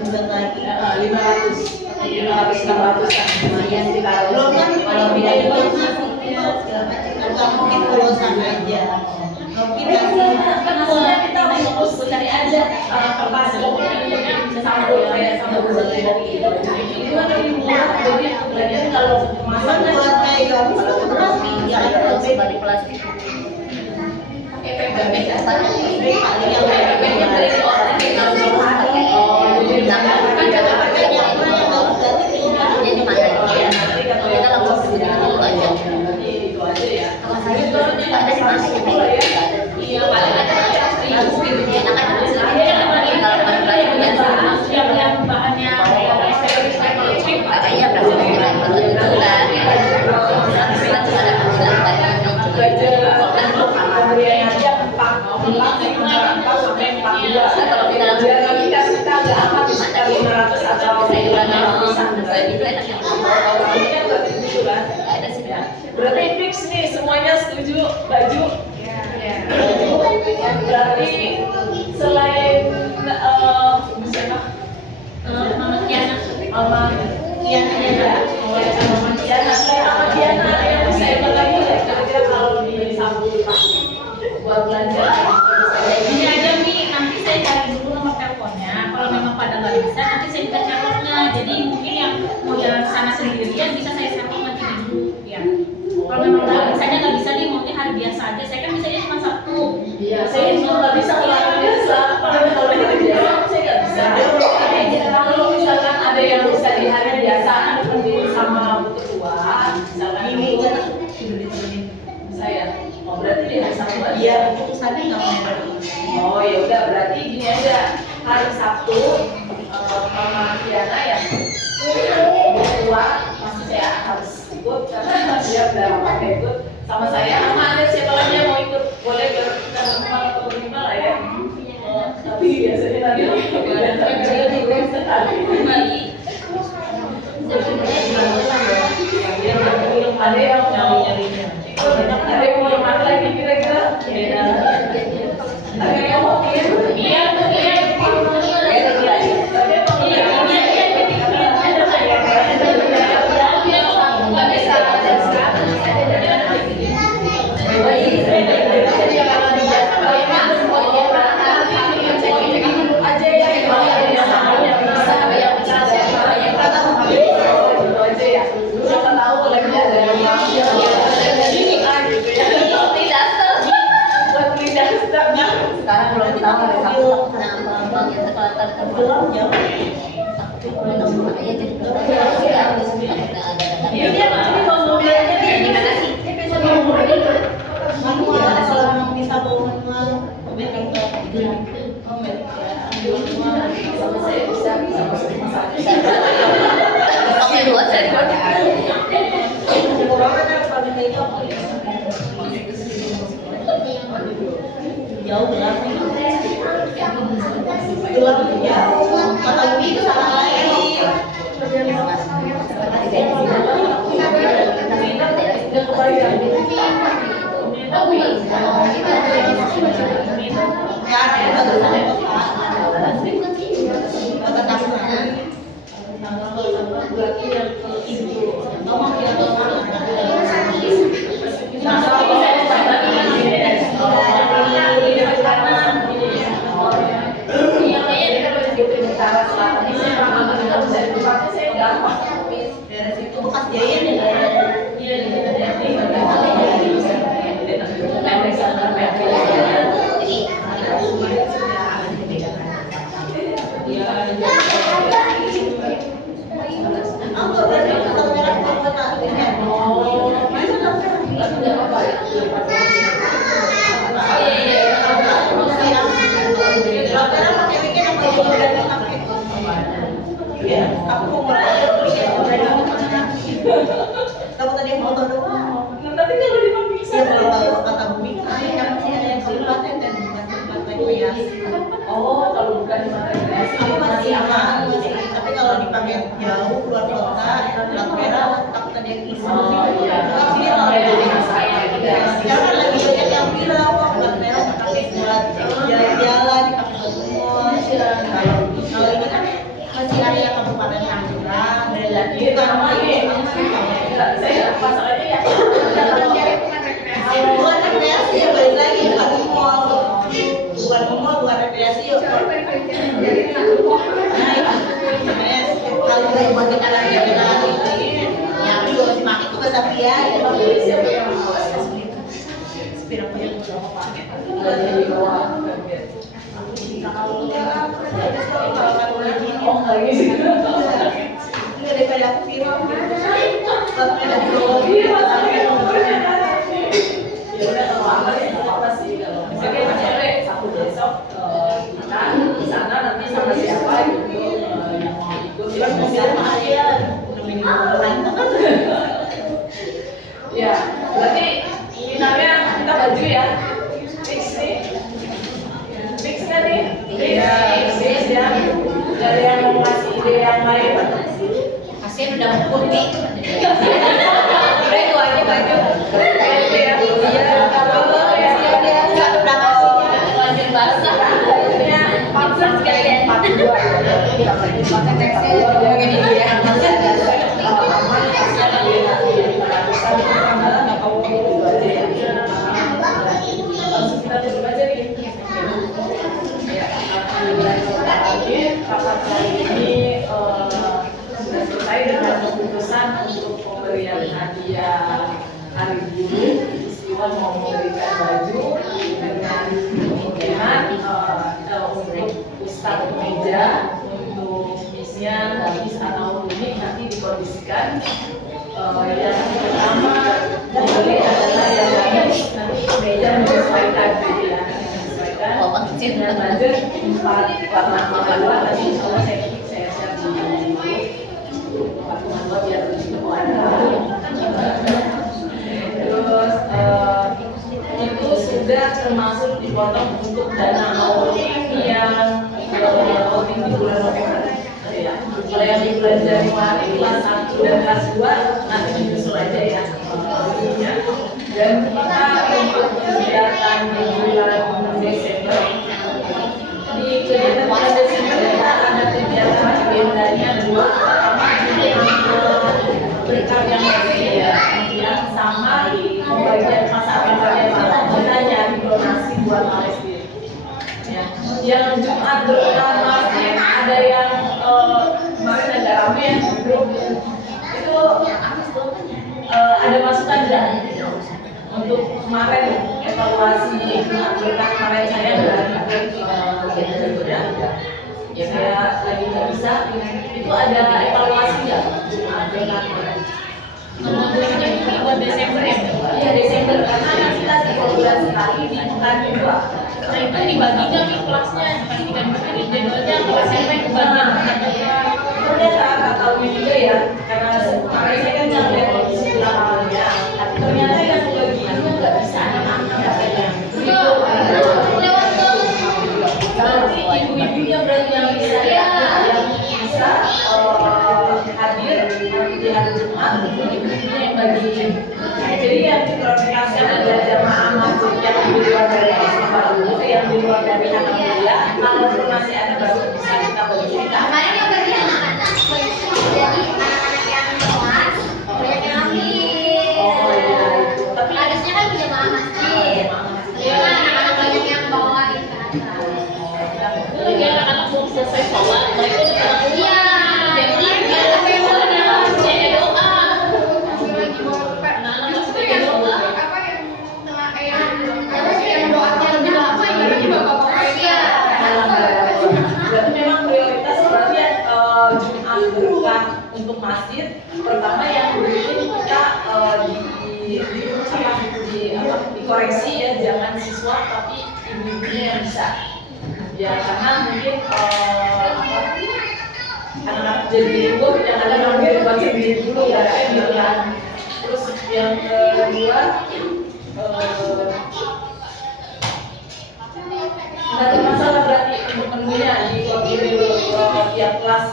bulan lagi 500 600 kan lumayan kita belum kan kalau biaya segala macam nggak mungkin bosan aja mungkin maksudnya kita fokus cari aja kertas sambal kayak sambal goreng gitu itu kan lebih murah jadi lagian kalau masak buat kayak gamis itu berarti ya lebih dari plastik paling yang beda-beda dari orang yang jadi mana kita langsung beli dulu aja itu aja ya. kalau saya itu ada di mana Iya, paling ada enakan kalau bahannya 4 sampai 42. Kalau kita langsung Biar nanti kita nggak akan sekitar 500 atau sayurannya saya itu enak yang kalau ini kan berarti gitu kan. ada sih. Ya. Berarti fix nih semuanya setuju baju. Berarti selain siapa? Mama Tiana. Mama Tiana ya. Mama Tiana, selain Mama Tiana yang bisa ikut lagi ya. Kira-kira kalau di Sabtu buat belanja. Ini aja Mi, nanti saya cari dulu nomor teleponnya. Kalau memang pada nggak bisa, nanti saya minta catatnya. Jadi mungkin yang mau jalan ke sana sendirian bisa saya catat nanti dulu. Ya. Kalau memang nggak bisa nih, mungkin hari biasa aja. Saya kan bisanya cuma Sabtu. Iya, saya juga nggak bisa kalau biasa. Kalau hari biasa saya nggak bisa. Kalau misalkan ada yang bisa di hari biasa, seperti sama Bu Ketua, misalkan Ini itu kan sudah diturunin. saya. Oh berarti di hari Sabtu aja. Iya, keputusannya nggak mau dari. Oh ya udah berarti gini aja hari Sabtu Mama Tiana ya keluar pasti saya harus ikut karena dia udah pakai ikut sama saya sama ada siapa lagi yang mau ikut boleh kita sama atau gimana lah ya. Tapi biasanya tadi Bagi. ada yang mau ada yang mau kemana lagi kira-kira ada yang mau Sekarang belum tahu hari Sabtu kenapa bang yang terkelantar Belum jauh. aku pulang sama ayah jadi gimana sih? Manual kalau memang bisa bawa manual, mobil kan itu. Oh, sama saya bisa sama rumah sakit. Oke buat saya. Jauh gelap nih. Gelap jauh. Tapi itu salah lagi. Daerah situ bekas Jayan ya. Aku mau kamu tadi foto doang. Nanti kalau diperiksa Iya, kalau kata Bumi, kan masih ada yang kabupaten dan bukan kabupaten ya. oh kalau bukan Aku masih aman, tapi kalau dipakai jauh keluar kota, plat merah, takut ada yang isi. Sekarang lagi banyak yang bilang, wah plat merah dipakai buat jalan-jalan, dipakai buat mall. Kalau ini kan masih area kabupaten Tangerang, bukan lagi. saya pasalnya ya Bukan rekreasi ya, balik lagi bukan mall. Bukan mall, bukan rekreasi yuk. Nah, kalau buat kita lagi jalan ya aku juga masih pakai tuh kata dia. siapa yang mau Sepira punya berapa pakai? oh lagi sih Ini daripada aku viral. Kalau ada di iya pasalnya nomornya nanti ya udah kalau apa ya nggak apa sih kalau misalnya Mas Ere Sabtu besok kita di sana nanti sama siapa gitu yang mau ikut Bilang mau siapa aja, udah minimal kan. lain. Kasihan udah ngumpul nih. Udah itu aja baju. Iya, kalau Enggak udah kasih lanjut basah. bajunya paksa sekalian 42. Ngomongin ini ya. Rapat kali ini sudah selesai dengan keputusan untuk pemberian hadiah Hari Guru. Istiwa mau memberikan baju dengan kemudian untuk Ustadz meja, untuk misnya habis atau unik nanti dikondisikan. Yang pertama dibeli adalah yang habis, nanti meja menyesuaikan ya. Dengan budget 4 warna dua, nanti insya Allah saya share di 4,2 biar lebih ada. Terus itu sudah termasuk dipotong untuk dana outing yang outing di bulan November. Ya. Kalau yang di bulan Januari kelas 1 dan kelas 2 nanti disusul aja ya. Dan kita untuk kegiatan di bulan Desember di kegiatan bulan Desember kita ada kegiatan agendanya 2. Pertama berkarya ya, yang sama pembagian masakan kita nyari donasi buat Palestina. Ya. Yang Jumat berkah masjid ada yang kemarin ada rame ya grup itu ada masukan dan untuk kemarin evaluasi Jumat berkah kemarin saya ya saya lagi nggak bisa itu ada evaluasi nggak Jumat berkah buat Desember ya? Iya Desember karena kan kita 3 bulan sekali di pekan kedua. Nah itu dibaginya nih kelasnya, dibagikan juga di jadwalnya kelas SMP kebagian. Ternyata nggak tahu juga ya karena kemarin saya kan nggak lihat kondisi di lapangannya. Ternyata yang bagiannya nggak bisa anak-anak katanya. Lewat Nanti ibu-ibunya berarti yang bisa hadir di hari Jumat ibu-ibunya yang bagiin. Jadi yang diprioritaskan adalah jamaah masjid yang di luar dari Baru, yang di luar dari Alhamdulillah. Kalau masih ada baru bisa kita bagikan. Kemarin yang bagi anak-anak, jadi anak-anak yang kelas banyak yang ambil. Oh iya itu. Tapi Harusnya kan berjamaah masjid. Cuma anak-anak banyak yang bawain ke atas. Itu lagi anak-anak belum selesai sholat, mereka udah pada keluar. Iya, Jadi biar apa yang mau ada doa. Lagi bawa Anak-anak justru masih yang doa. apa yang doanya lebih lama ibaratnya bapak-bapak Iya. berarti memang prioritas berarti Jumat berkah untuk masjid. Pertama yang mungkin kita dikoreksi ya, jangan siswa tapi ibu-ibunya yang bisa. Ya karena mungkin anak-anak jadi itu yang ada ngambil buat sendiri dulu ya pilihan. Terus yang kedua nggak ada masalah berarti untuk menunya di tiap kelas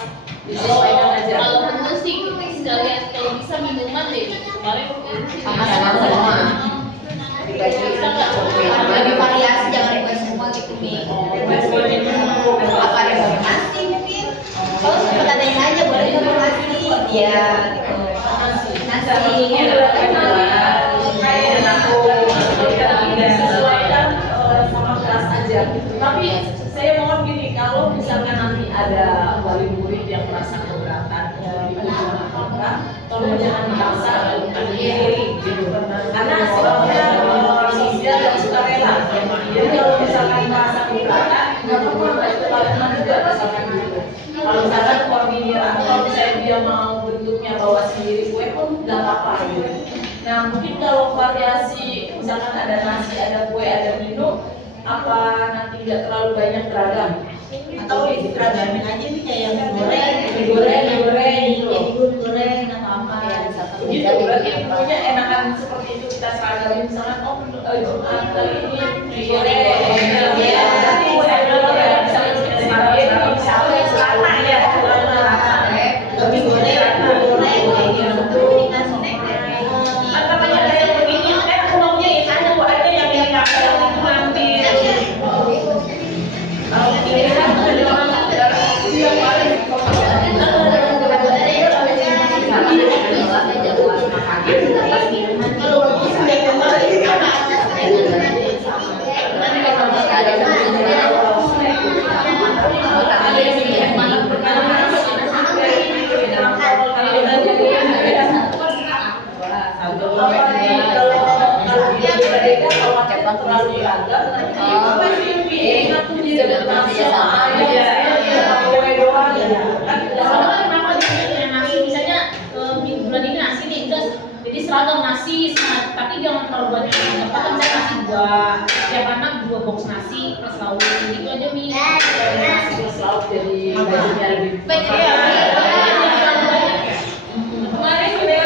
disesuaikan aja. Kalau menurut sih kita sekalian kalau bisa minuman deh. Kemarin Sama-sama semua. Dibagi bisa nggak? bagi variasi, jangan buat semua gitu nih. Apa ada informasi mungkin? Kalau sempat ada yang nanya boleh informasi dia gitu. Disesuaikan sama kelas aja. Tapi saya mohon gini, kalau misalkan nanti ada wali murid yang merasa keberatan tolong jangan dipaksa diri gitu. Karena sebabnya sosial dan sukarela. Jadi kalau misalkan merasa keberatan, nggak apa-apa itu kalian juga misalkan gitu. Kalau misalkan koordinir atau kalau misalnya dia mau bentuknya bawa sendiri kue pun nggak apa-apa gitu. Nah mungkin kalau variasi misalkan ada nasi, ada kue, ada minum, apa nanti nggak terlalu banyak beragam? Atau diseragamin aja nih kayak yang goreng, Digoreng, jadi goreng atau apa ya. gitu. Berarti punya enakan seperti itu kita seragamin misalkan Jumat kali ini digoreng, ya. Berarti saya bilang ya misalkan kita seragamin, misalnya selama ya, dapat nasi sama ayam, kue doang. Sama kenapa disini nasi misalnya bulan ini nasi nih udah jadi seragam nasi tapi jangan terlalu banyak apa kan saya nasi tiap anak 2 box nasi plus lauk gitu aja Mi. Nasi plus lauk jadi bajunya lebih. Kemarin udah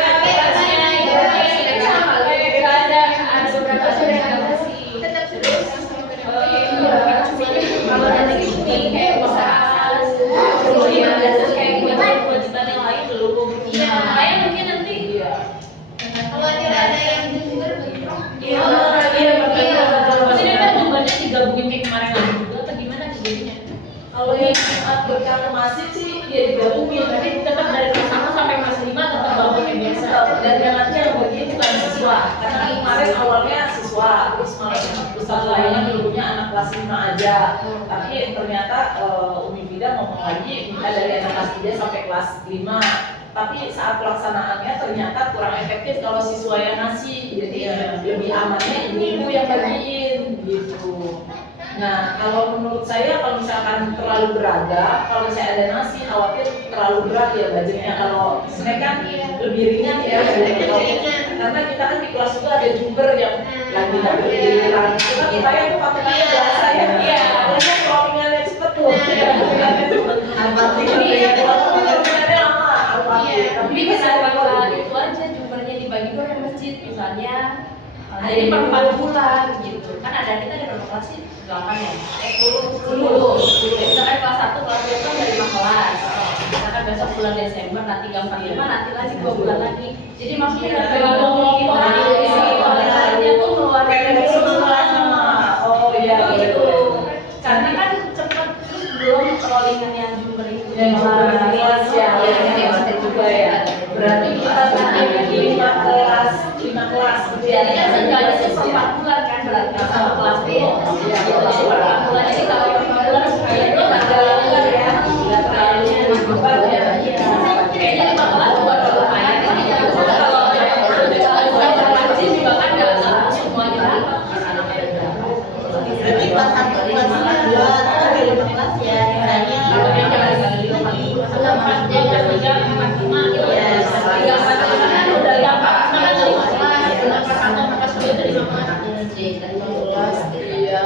ada beberapa sudah ada sih. Tetap terus. Kalau ada gini kayak masak, kayak kewajiban yang lain belum. Iya, makanya mungkin nanti. Iya. Kalau ada yang jujur begitu. Iya, maksudnya kan bebannya digabungin kayak kemarin lagi juga atau gimana sih jadinya? Kalau yang berkata masih sih dia digabungin, Tapi tetap dari kelas 1 sampai kelas 5 tetap bangun yang biasa. dan yang nanti yang begini bukan siswa, karena kemarin awalnya siswa, terus malah pusat lainnya dulunya anak kelas 5 aja, tapi ternyata Umi Fida ngomong lagi minta dari anak kelas 3 sampai kelas 5. Tapi saat pelaksanaannya ternyata kurang efektif kalau siswa yang ngasih, jadi lebih amannya ibu-ibu yang bagiin gitu. Nah, kalau menurut saya kalau misalkan terlalu beragam, kalau misalnya ada nasi, khawatir terlalu berat ya budgetnya. Kalau snack kan lebih ringan ya, karena kita kan di kelas juga ada jumber yang lagi dapat giliran. Kita kebayang tuh pakai bahasa ya. Iya, karena closingnya cepet tuh. Tapi bisa kalau itu aja jumpernya dibagi dua yang masjid misalnya. Jadi per 4 bulan gitu. Kan ada kita ada berapa kelas sih? 8 ya? 10. Misalkan kelas 1, kelas 2 kan dari 5 kelas. Misalkan besok bulan Desember, nanti 3, 4, 5, nanti lagi 2 bulan lagi. Jadi maksudnya dari lainnya tuh ngeluarin Oh iya itu. Karena kan cepet terus belum rollingan yang jumper itu. yang kelas ya, yang juga ya. Berarti kita tadi 5 kelas gitu ya. Jadi kan seenggaknya sih per 4 bulan kan berarti satu kelas tuh. Jadi per 4 bulan. Jadi kalau 5 bulan supaya itu nggak terlalu ya. Nggak terlalu beban ya. Kayaknya 5 kelas buat lumayan. Kalau masjid juga kan nggak semuanya dapat. Berarti kelas 1, kelas 2, ada 5 kelas ya, sisanya Iya,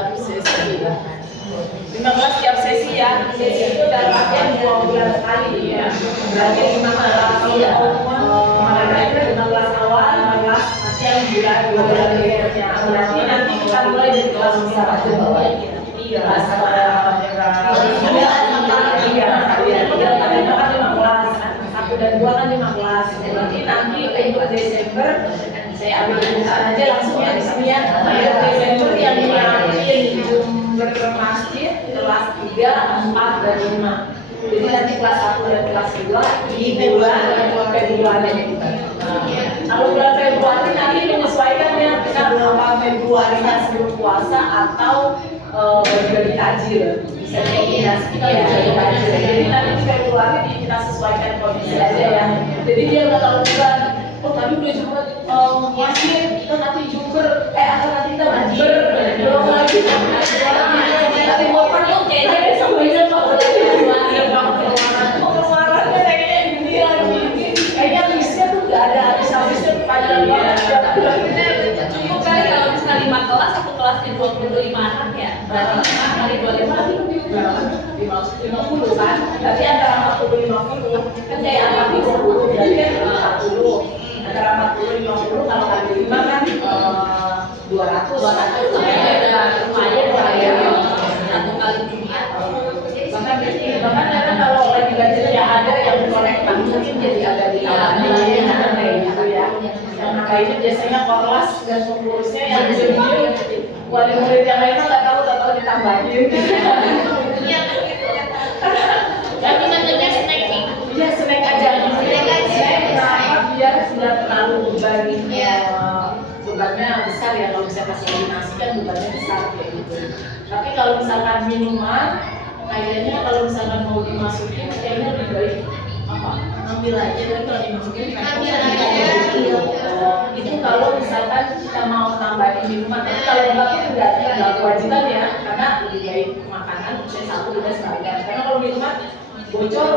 15 tiap sesi ya. Sesi itu dalam artian 2 bulan sekali ya. Berarti 15 kemarin itu 15 awal, 15 nanti yang bulan 2 bulan berikutnya. Berarti nanti kita mulai dari kelas besar aja bawah. Iya, satu dan dua kan 15. Berarti nanti untuk Desember saya ambil keputusan aja langsung ya di sini ya. Desember yang nyiapin jumber masjid kelas 3, 4, dan 5. Jadi nanti kelas 1 dan kelas 2 di bulan Februari. Kalau bulan Februari nanti menyesuaikan ya kita apa Februarinya sebelum puasa atau bagi takjil. Bisa kombinasi kita bagi takjil. Jadi nanti Februari kita sesuaikan kondisi aja ya. Jadi dia nggak tahu bulan. Oh tadi udah jumper masjid, kita nanti jumper, akan nanti kita jumper, belum lagi. Tapi mau perlu kayaknya besok bisa kalau pengeluarannya kayaknya gini lagi. Kayaknya listnya tuh nggak ada habis-habisnya panjang banget. Cukup kali kalau misalnya 5 kelas, satu kelasnya 25 anak ya. Berarti 5 kali 25 50 kan? Tapi antara 40-50 kan kayak anak 50 berarti kan 40. Antara 40-50 kalau kali 5 kan 200 lumayan ya. Satu kali Jumat. bahkan kadang kalau lagi belajar ya ada yang konektan mungkin jadi agak ditawani kayak gitu ya. Karena kayaknya biasanya kelas dan pengurusnya yang jadi wali murid yang lainnya nggak tahu ditambahin. Dan bisa jadi snacking. Iya snack aja. Kenapa biar tidak terlalu bebannya besar ya, kalau misalnya kasih nasi kan bebannya besar kayak gitu. Tapi kalau misalkan minuman, kayaknya kalau misalkan mau dimasukin kayaknya lebih baik apa? Ambil aja, tapi kalau dimasukin Ambil aja. Itu kalau misalkan kita mau tambahin minuman, tapi kalau enggak pun enggak kewajiban ya, karena lebih baik makanan saya satu udah seragam. Karena kalau minuman bocor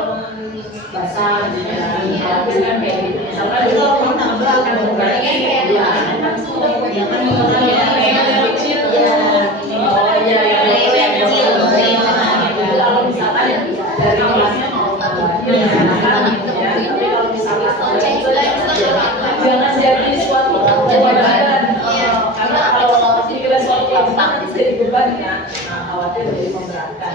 basah jadinya khawatir kan kayak gitu. Misalkan itu kalau mau nambah kan berarti ya kan sudah kebanyakan orang yang kecil ya. Oh iya ya yang kecil. Jadi kalau misalkan dari kelasnya mau tambahnya ya tapi kalau misalkan jangan jadi suatu kewajiban karena kalau dikira suatu kewajiban nanti jadi beban ya. Nah khawatir jadi memberatkan.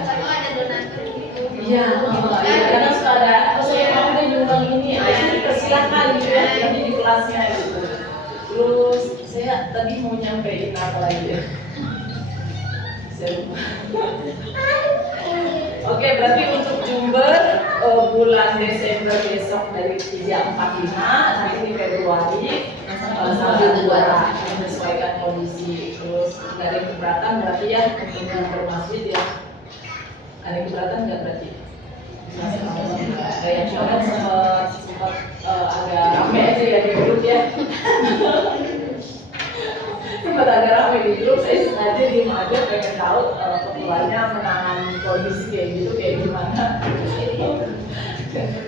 Iya, karena suka ada, saya mau deh nyumbang ini, ini persilakan gitu ya, nanti di kelasnya gitu. Terus saya tadi mau nyampein apa lagi ya? Saya lupa. Oke, berarti untuk Jember bulan Desember besok dari 3, 4, 5, nanti di Februari sampai 2 menyesuaikan kondisi. Terus dari keberatan berarti ya untuk yang bermasjid ya. Ada keberatan nggak berarti? Yang kemarin sempat agak rame aja ya di grup ya. Sempat agak rame di grup, saya sengaja diem aja pengen tahu ketuanya menangani kondisi kayak gitu kayak gimana.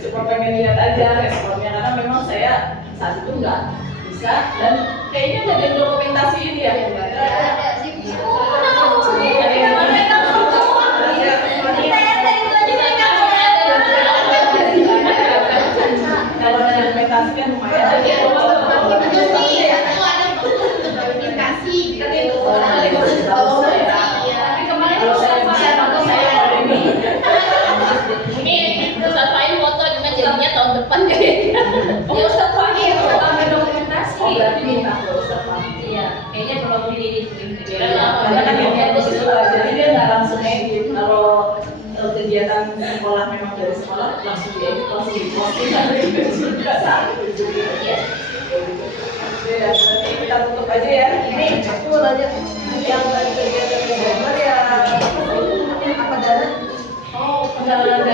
Cuma pengen lihat aja responnya karena memang saya saat itu nggak bisa dan kayaknya nggak ada dokumentasi ini ya. Kalau ada dokumentasi kan lumayan. Tapi kemarin kalau saya Ustaz Fahim foto dengan jadinya tahun depan kayaknya. Ya Ustaz Fahim tambah dokumentasi. oh berarti minta ke Ustaz Fahim. Iya, kayaknya perlu dikirim. Karena kan dia jadi dia nggak langsung edit. Kalau kegiatan sekolah memang dari sekolah langsung diedit langsung diposting juga saat itu juga ya. Ya, berarti kita tutup aja ya. Ini aku nanya yang dari kegiatan Desember ya apa dana? Oh, pendana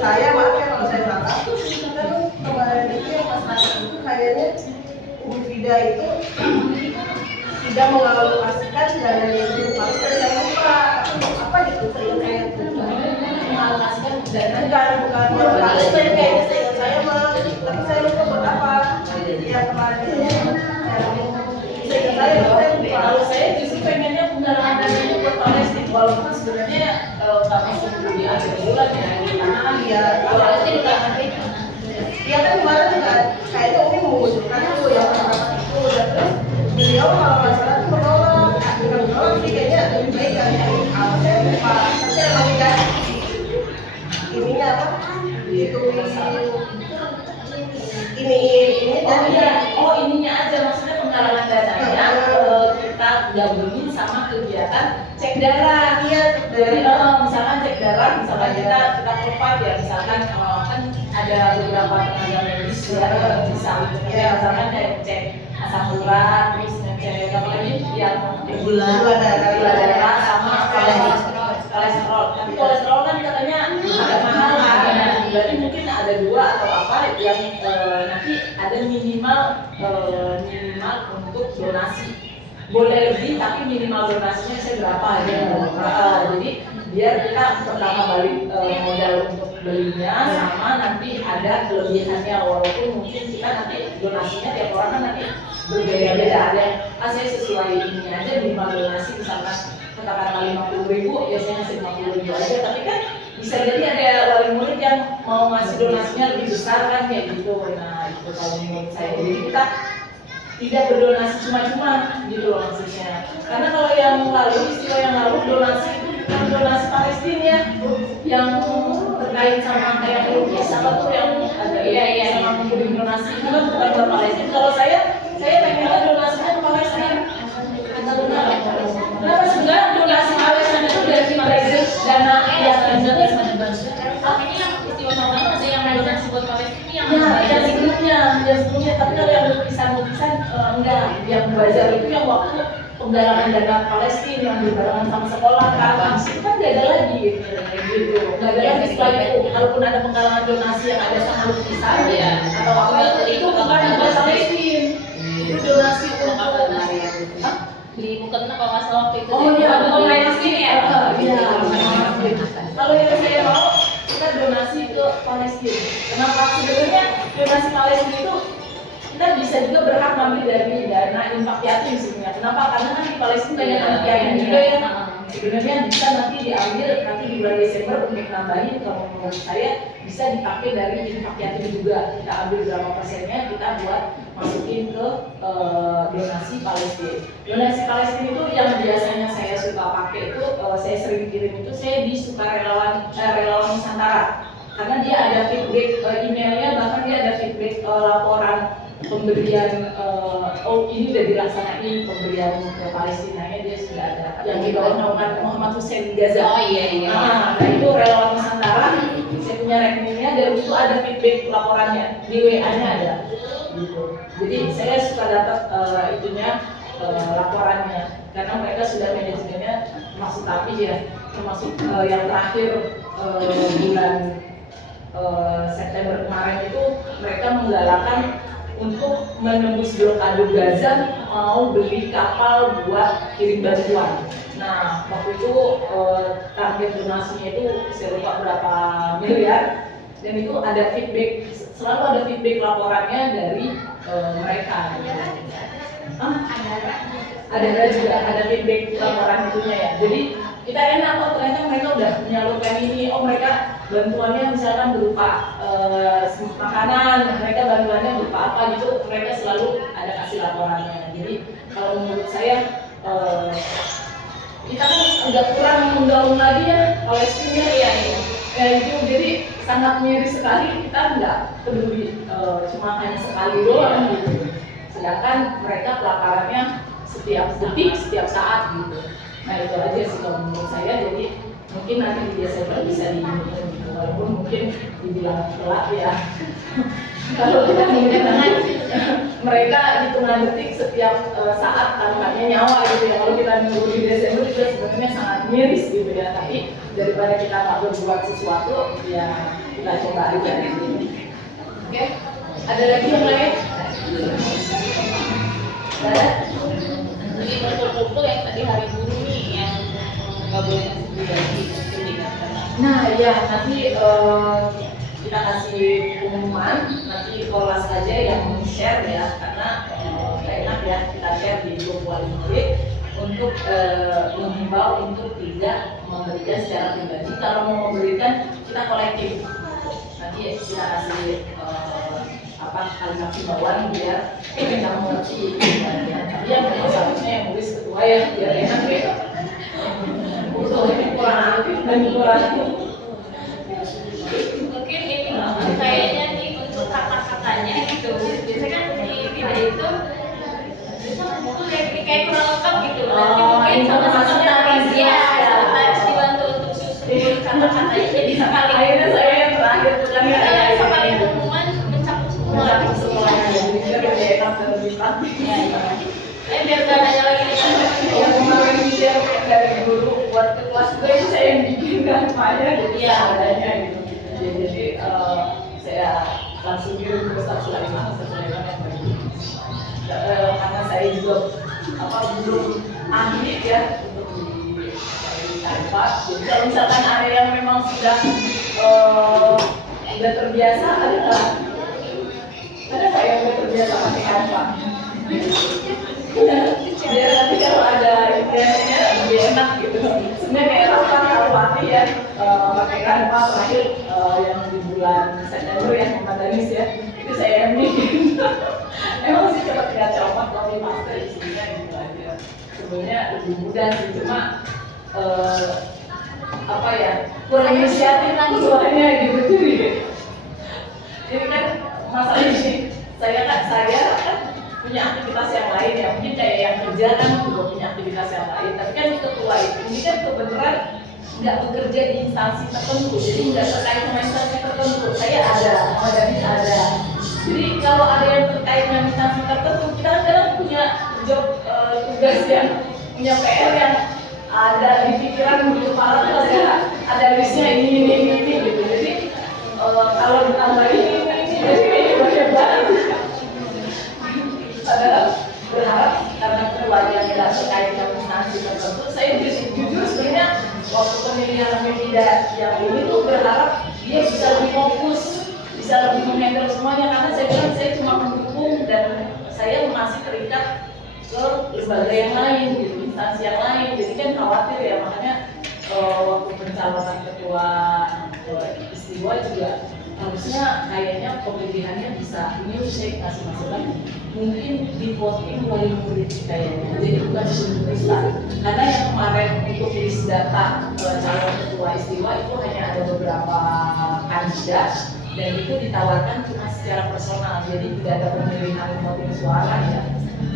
Saya maaf ya kalau saya salah. Kan kemarin itu yang pas hari itu kayaknya Bu Fida itu tidak mengalokasikan dana yang berupa saya lupa apa gitu saya mengalokasikan dana bukan saya kayaknya saya mah tapi saya lupa buat apa ya kemarin itu saya lupa. kalau saya justru pengennya penggalangan dananya buat Palestina walaupun sebenarnya nggak masuk di akhir bulan ya karena kan Iya, kalau iya kan kemarin kan kayaknya Umi mengusulkan itu yang pertama itu dan terus beliau kalau nggak salah tuh menolak bukan menolak sih kayaknya lebih baik kan apa saya lupa tapi emang tidak ininya apa itu ini oh iya oh ininya aja maksudnya penggalangan dananya kita gabungin sama kegiatan cek darah iya dari misalkan cek darah misalkan kita provide ya misalkan kan ada beberapa tenaga medis ya bisa ya misalkan kayak cek asam urat terus ngecek apa lagi yang gula darah sama kolesterol tapi kolesterol kan katanya agak mahal kan berarti mungkin ada 2 atau apa yang nanti ada minimal untuk donasi boleh lebih tapi minimal donasinya saya berapa aja jadi biar kita pertama balik modal untuk belinya sama nanti ada kelebihannya walaupun mungkin kita nanti donasinya tiap orang kan nanti berbeda-beda ada saya sesuai ini aja minimal donasi misalkan katakanlah 50.000 biasanya ngasih 50.000 aja tapi kan bisa jadi ada wali murid yang mau ngasih donasinya lebih besar kan kayak gitu nah itu kalau menurut saya jadi kita tidak berdonasi cuma-cuma gitu loh maksudnya karena kalau yang lalu istilah yang lalu donasi itu bukan donasi Palestina yang terkait sama kayak pelukis apa tuh yang ada sama mengirim donasi itu kan bukan buat Palestina kalau saya pengennya donasinya ke Palestina kenapa sebenarnya donasi Palestina itu dari dana yang Ini yang istiwa tahun lalu ada yang donasi buat Palestina yang sebelumnya tapi kalau yang lukisan enggak yang bazar itu yang waktu penggalangan dana Palestina yang dibarengan sama sekolah kan itu kan nggak ada lagi gitu nggak ada lagi setelah itu kalaupun ada penggalangan donasi yang ada sama lukisan atau apa itu bukan buat Palestina itu donasi untuk di Mukena kalau nggak salah waktu itu oh iya bukan Palestina ya iya kalau yang saya mau kita donasi ke Palestina. Kenapa? Sebenarnya donasi Palestina itu kita bisa juga berhak ngambil dari dana infak yatim sebenarnya. Kenapa? Karena kan di Palestina banyak anak yatim juga ya. Sebenarnya bisa nanti diambil nanti di bulan Desember untuk nambahin, kalau menurut saya bisa dipakai dari infak yatim juga. Kita ambil berapa persennya kita buat masukin ke donasi Palestina. Donasi Palestina itu yang biasanya saya suka pakai itu saya sering kirim itu saya di sukarelawan relawan Nusantara. Karena dia ada feedback emailnya, bahkan dia ada feedback laporan pemberian ini udah dilaksanain pemberian ke Palestina nya dia sudah ada yang di bawah Muhammad Hussein di Gaza. Oh iya. Nah itu relawan Nusantara, saya punya rekeningnya dan itu ada feedback laporannya di WA-nya ada. Gitu. Jadi saya suka dapat itunya laporannya karena mereka sudah manajemennya termasuk tapi ya termasuk yang terakhir bulan September kemarin itu mereka menggalakkan untuk menembus blokade Gaza mau beli kapal buat kirim bantuan. Nah waktu itu target donasinya itu saya lupa berapa miliar dan itu ada feedback, selalu ada feedback laporannya dari mereka. Ada juga ada feedback laporan itunya ya. Jadi kita enak, oh ternyata mereka udah menyalurkan ini, oh mereka bantuannya misalkan berupa makanan, mereka bantuannya berupa apa gitu, mereka selalu ada kasih laporannya. Jadi kalau menurut saya kita kan agak kurang menggaung lagi ya Palestina ya itu jadi sangat miris sekali, kita nggak peduli cuma hanya sekali doang gitu. Sedangkan mereka pelaparannya setiap detik, setiap saat gitu. Nah itu aja sih kalau menurut saya. Jadi mungkin nanti di Desember bisa diinginkan gitu, walaupun mungkin dibilang telat ya. Kalau kita menggunakan mereka hitungan detik setiap saat taruhannya nyawa gitu ya. Kalau kita nunggu di Desember juga sebenarnya sangat miris gitu ya. Tapi daripada kita nggak berbuat sesuatu, ya kita coba aja. Oke, ada lagi yang lain? Ada? Jadi kumpul-kumpul yang tadi hari guru nih yang nggak boleh dibagi pendidikan. Nah ya nanti kita kasih pengumuman, nanti Kolas aja yang share ya, karena nggak enak ya kita share di grup wali murid untuk menghimbau untuk tidak memberikan secara pribadi. Kalau mau memberikan kita kolektif, nanti kita kasih kalimat himbauan biar kita mengerti. Tapi yang seharusnya yang nulis ketua ya biar enak ya. Untuk ini kurang aktif dan kurang. Mungkin ini kayaknya nih untuk kata-katanya gitu. Biasanya kan di video itu kayak kurang lengkap gitu. Nanti mungkin sama-sama harus dibantu untuk susun kata-katanya jadi sekali. Akhirnya saya yang terakhir bukan sekali pengumuman mencakup semua. Biar lebih enak dan lebih praktis. Biar gak nanya lagi Yang kemarin share dari guru buat ke kelas juga itu saya yang bikin kan Maya jadi adanya gitu. Jadi saya langsung kirim ke Ustaz Sulaiman yang bagi. Karena saya juga belum ahli ya untuk di Taiwan. Jadi kalau misalkan ada yang memang sudah terbiasa, ada nggak yang udah terbiasa pakai Canva? Ya nanti kalau ada internetnya lebih enak gitu. Sebenarnya kalau Fatih ya pakai Canva terakhir yang di bulan September yang Madanis ya itu saya yang bikin. Emang sih cepat tinggal copot tapi master isinya gitu aja. Sebenarnya lebih mudah sih, cuma kurang inisiatif soalnya gitu. Ini kan masalah ini saya kan punya aktivitas yang lain ya, mungkin kayak yang kerja kan juga punya aktivitas yang lain, tapi kan ketua ini kan kebetulan nggak bekerja di instansi tertentu, jadi nggak terkait sama instansi tertentu. Saya ada, David ada. Jadi kalau ada yang terkait dengan instansi tertentu, kita kan kadang punya job tugas yang punya PR yang ada di pikiran di kepala tuh ada listnya ini gitu. Jadi kalau ditambah ini jadi kayaknya banyak banget. Berharap karena keluarga tidak terkait dengan instansi tertentu, saya jujur sebenarnya waktu pemilihan tidak yang ini tuh berharap dia bisa lebih fokus, bisa lebih menghandle semuanya, karena saya bilang saya cuma mendukung dan saya masih terikat ke lembaga yang lain gitu, instansi yang lain, jadi kan khawatir ya, makanya waktu pencalonan ketua istiwa juga harusnya kayaknya pemilihannya bisa ini saya kasih masukan mungkin di voting mulai murid kayaknya, jadi bukan seluruh lista, karena yang kemarin untuk list data calon ketua istiwa itu hanya ada beberapa kandidat dan itu ditawarkan cuma secara personal, jadi tidak ada pemilihan voting suara ya.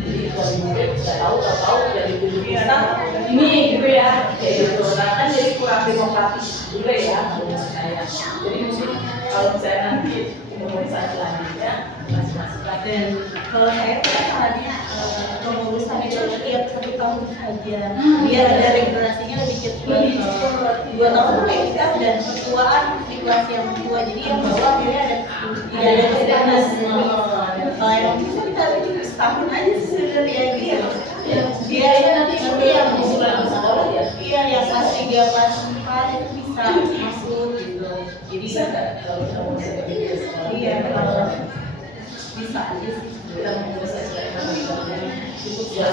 Jadi kalau murid nggak tahu dari tujuh lista ini gitu ya, kayak gitu. Nah kan jadi kurang demokratis juga ya menurut saya. Jadi mungkin kalau saya nanti pemeriksaan selanjutnya masih masukan. Dan kalau saya tuh sarannya pengurusan itu tiap 1 tahun saja, biar ada regulasinya lebih cepat. 2 tahun tuh kayak kita udah ketuaan di kelas yang tua, jadi yang bawah akhirnya ada tidak ada kesepanas. Kalau yang bisa kita setahun aja sebenarnya dia nanti yang sekolah ya, iya yang kelas 3 kelas 4 itu bisa masuk gitu. Jadi Bisa nggak kalau kamu saya iya kalau bisa aja sih. kita menguruskan cukup ya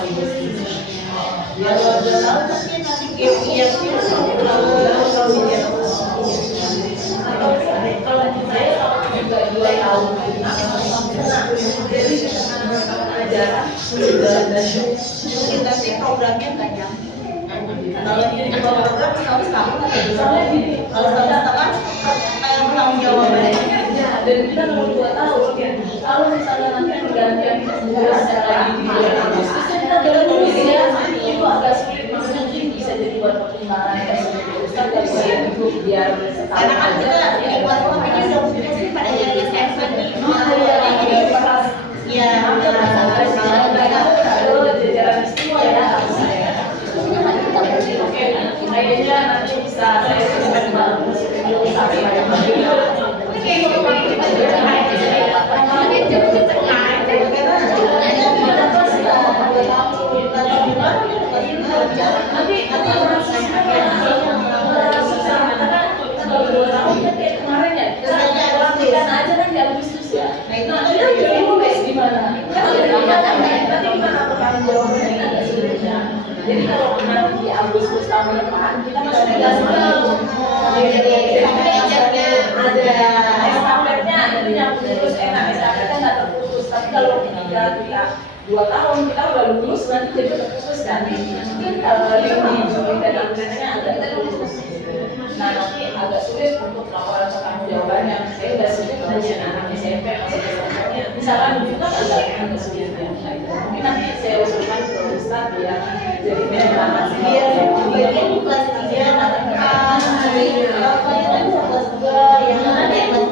Kalau udah tahu pasti nanti gap-gapnya kalau saya juga 2 tahun jadi pelajaran sudah ada kita sih programnya nggak nyampe. Kalau ini di bawah program setahun soalnya gini kalau setahun kayak bertanggung jawab ya, dan kita mau 2 tahun ya. Kalau misalnya nanti pergantian secara lagi di bulan Agustus kita dalam ya itu agak sulit, makanya mungkin bisa jadi buat pertimbangan Ustaz dari saya itu biar karena kan kita di kelas ini udah pasti pada jadi seven nih. jadi peras Ya, kalau jajaran istiwa ya oke, kayaknya nanti bisa saya sebutkan jadi kalau nanti di Agustus tahun depan kita masih 3 bulan. Ada estafetnya, nantinya terus enak estafetnya nggak terputus. Tapi kalau ketika kita 2 tahun kita udah lulus nanti jadi terputus kan. Mungkin di Juli dan Agustusnya agak terputus. Nah nanti agak sulit untuk laporan pertanggungjawabannya. Saya udah sulit nanya anak SMP masih SMP. Misalkan juga agak sulit ya. Mungkin nanti saya usulkan ke Ustaz ya. Jadi memang biar bagian kelas 3 nanti apa itu kelas 2 yang ada kelas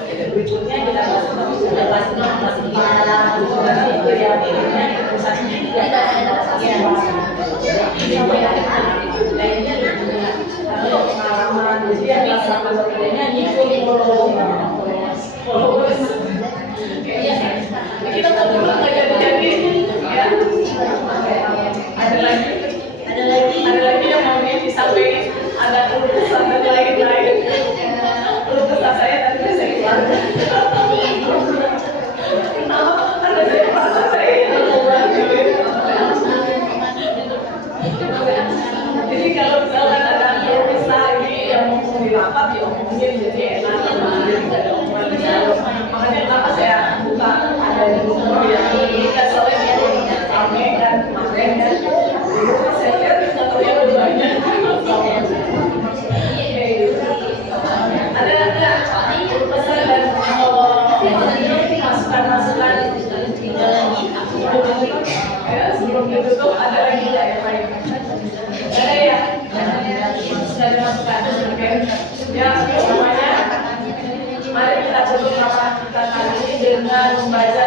3 berikutnya kita bahas kelas 6, kelas 5 itu yang pusatnya tidak lainnya kalau pengalaman jadi yang kelas 8 sebagainya nyikut followers kita tak perlu nggak jadi ya ada lagi yang mau disampaikan ada urusan lain urusan saya tadi saya keluarga ada saya merasa saya jadi kalau misalkan ada lagi yang mau dirapat ya omongin jadi enak jadi nggak ada omongan di dalam makanya kenapa saya buka ada di rumah yang kita soalnya dia rame kan kemarin kan saya lihat nggak tahu yang lebih banyak ada pesan dan masukan ya sebelum ditutup ada lagi nggak yang lain ada ya sudah ada masukan oke ya semuanya mari kita tutup rapat kita kali ini dengan membaca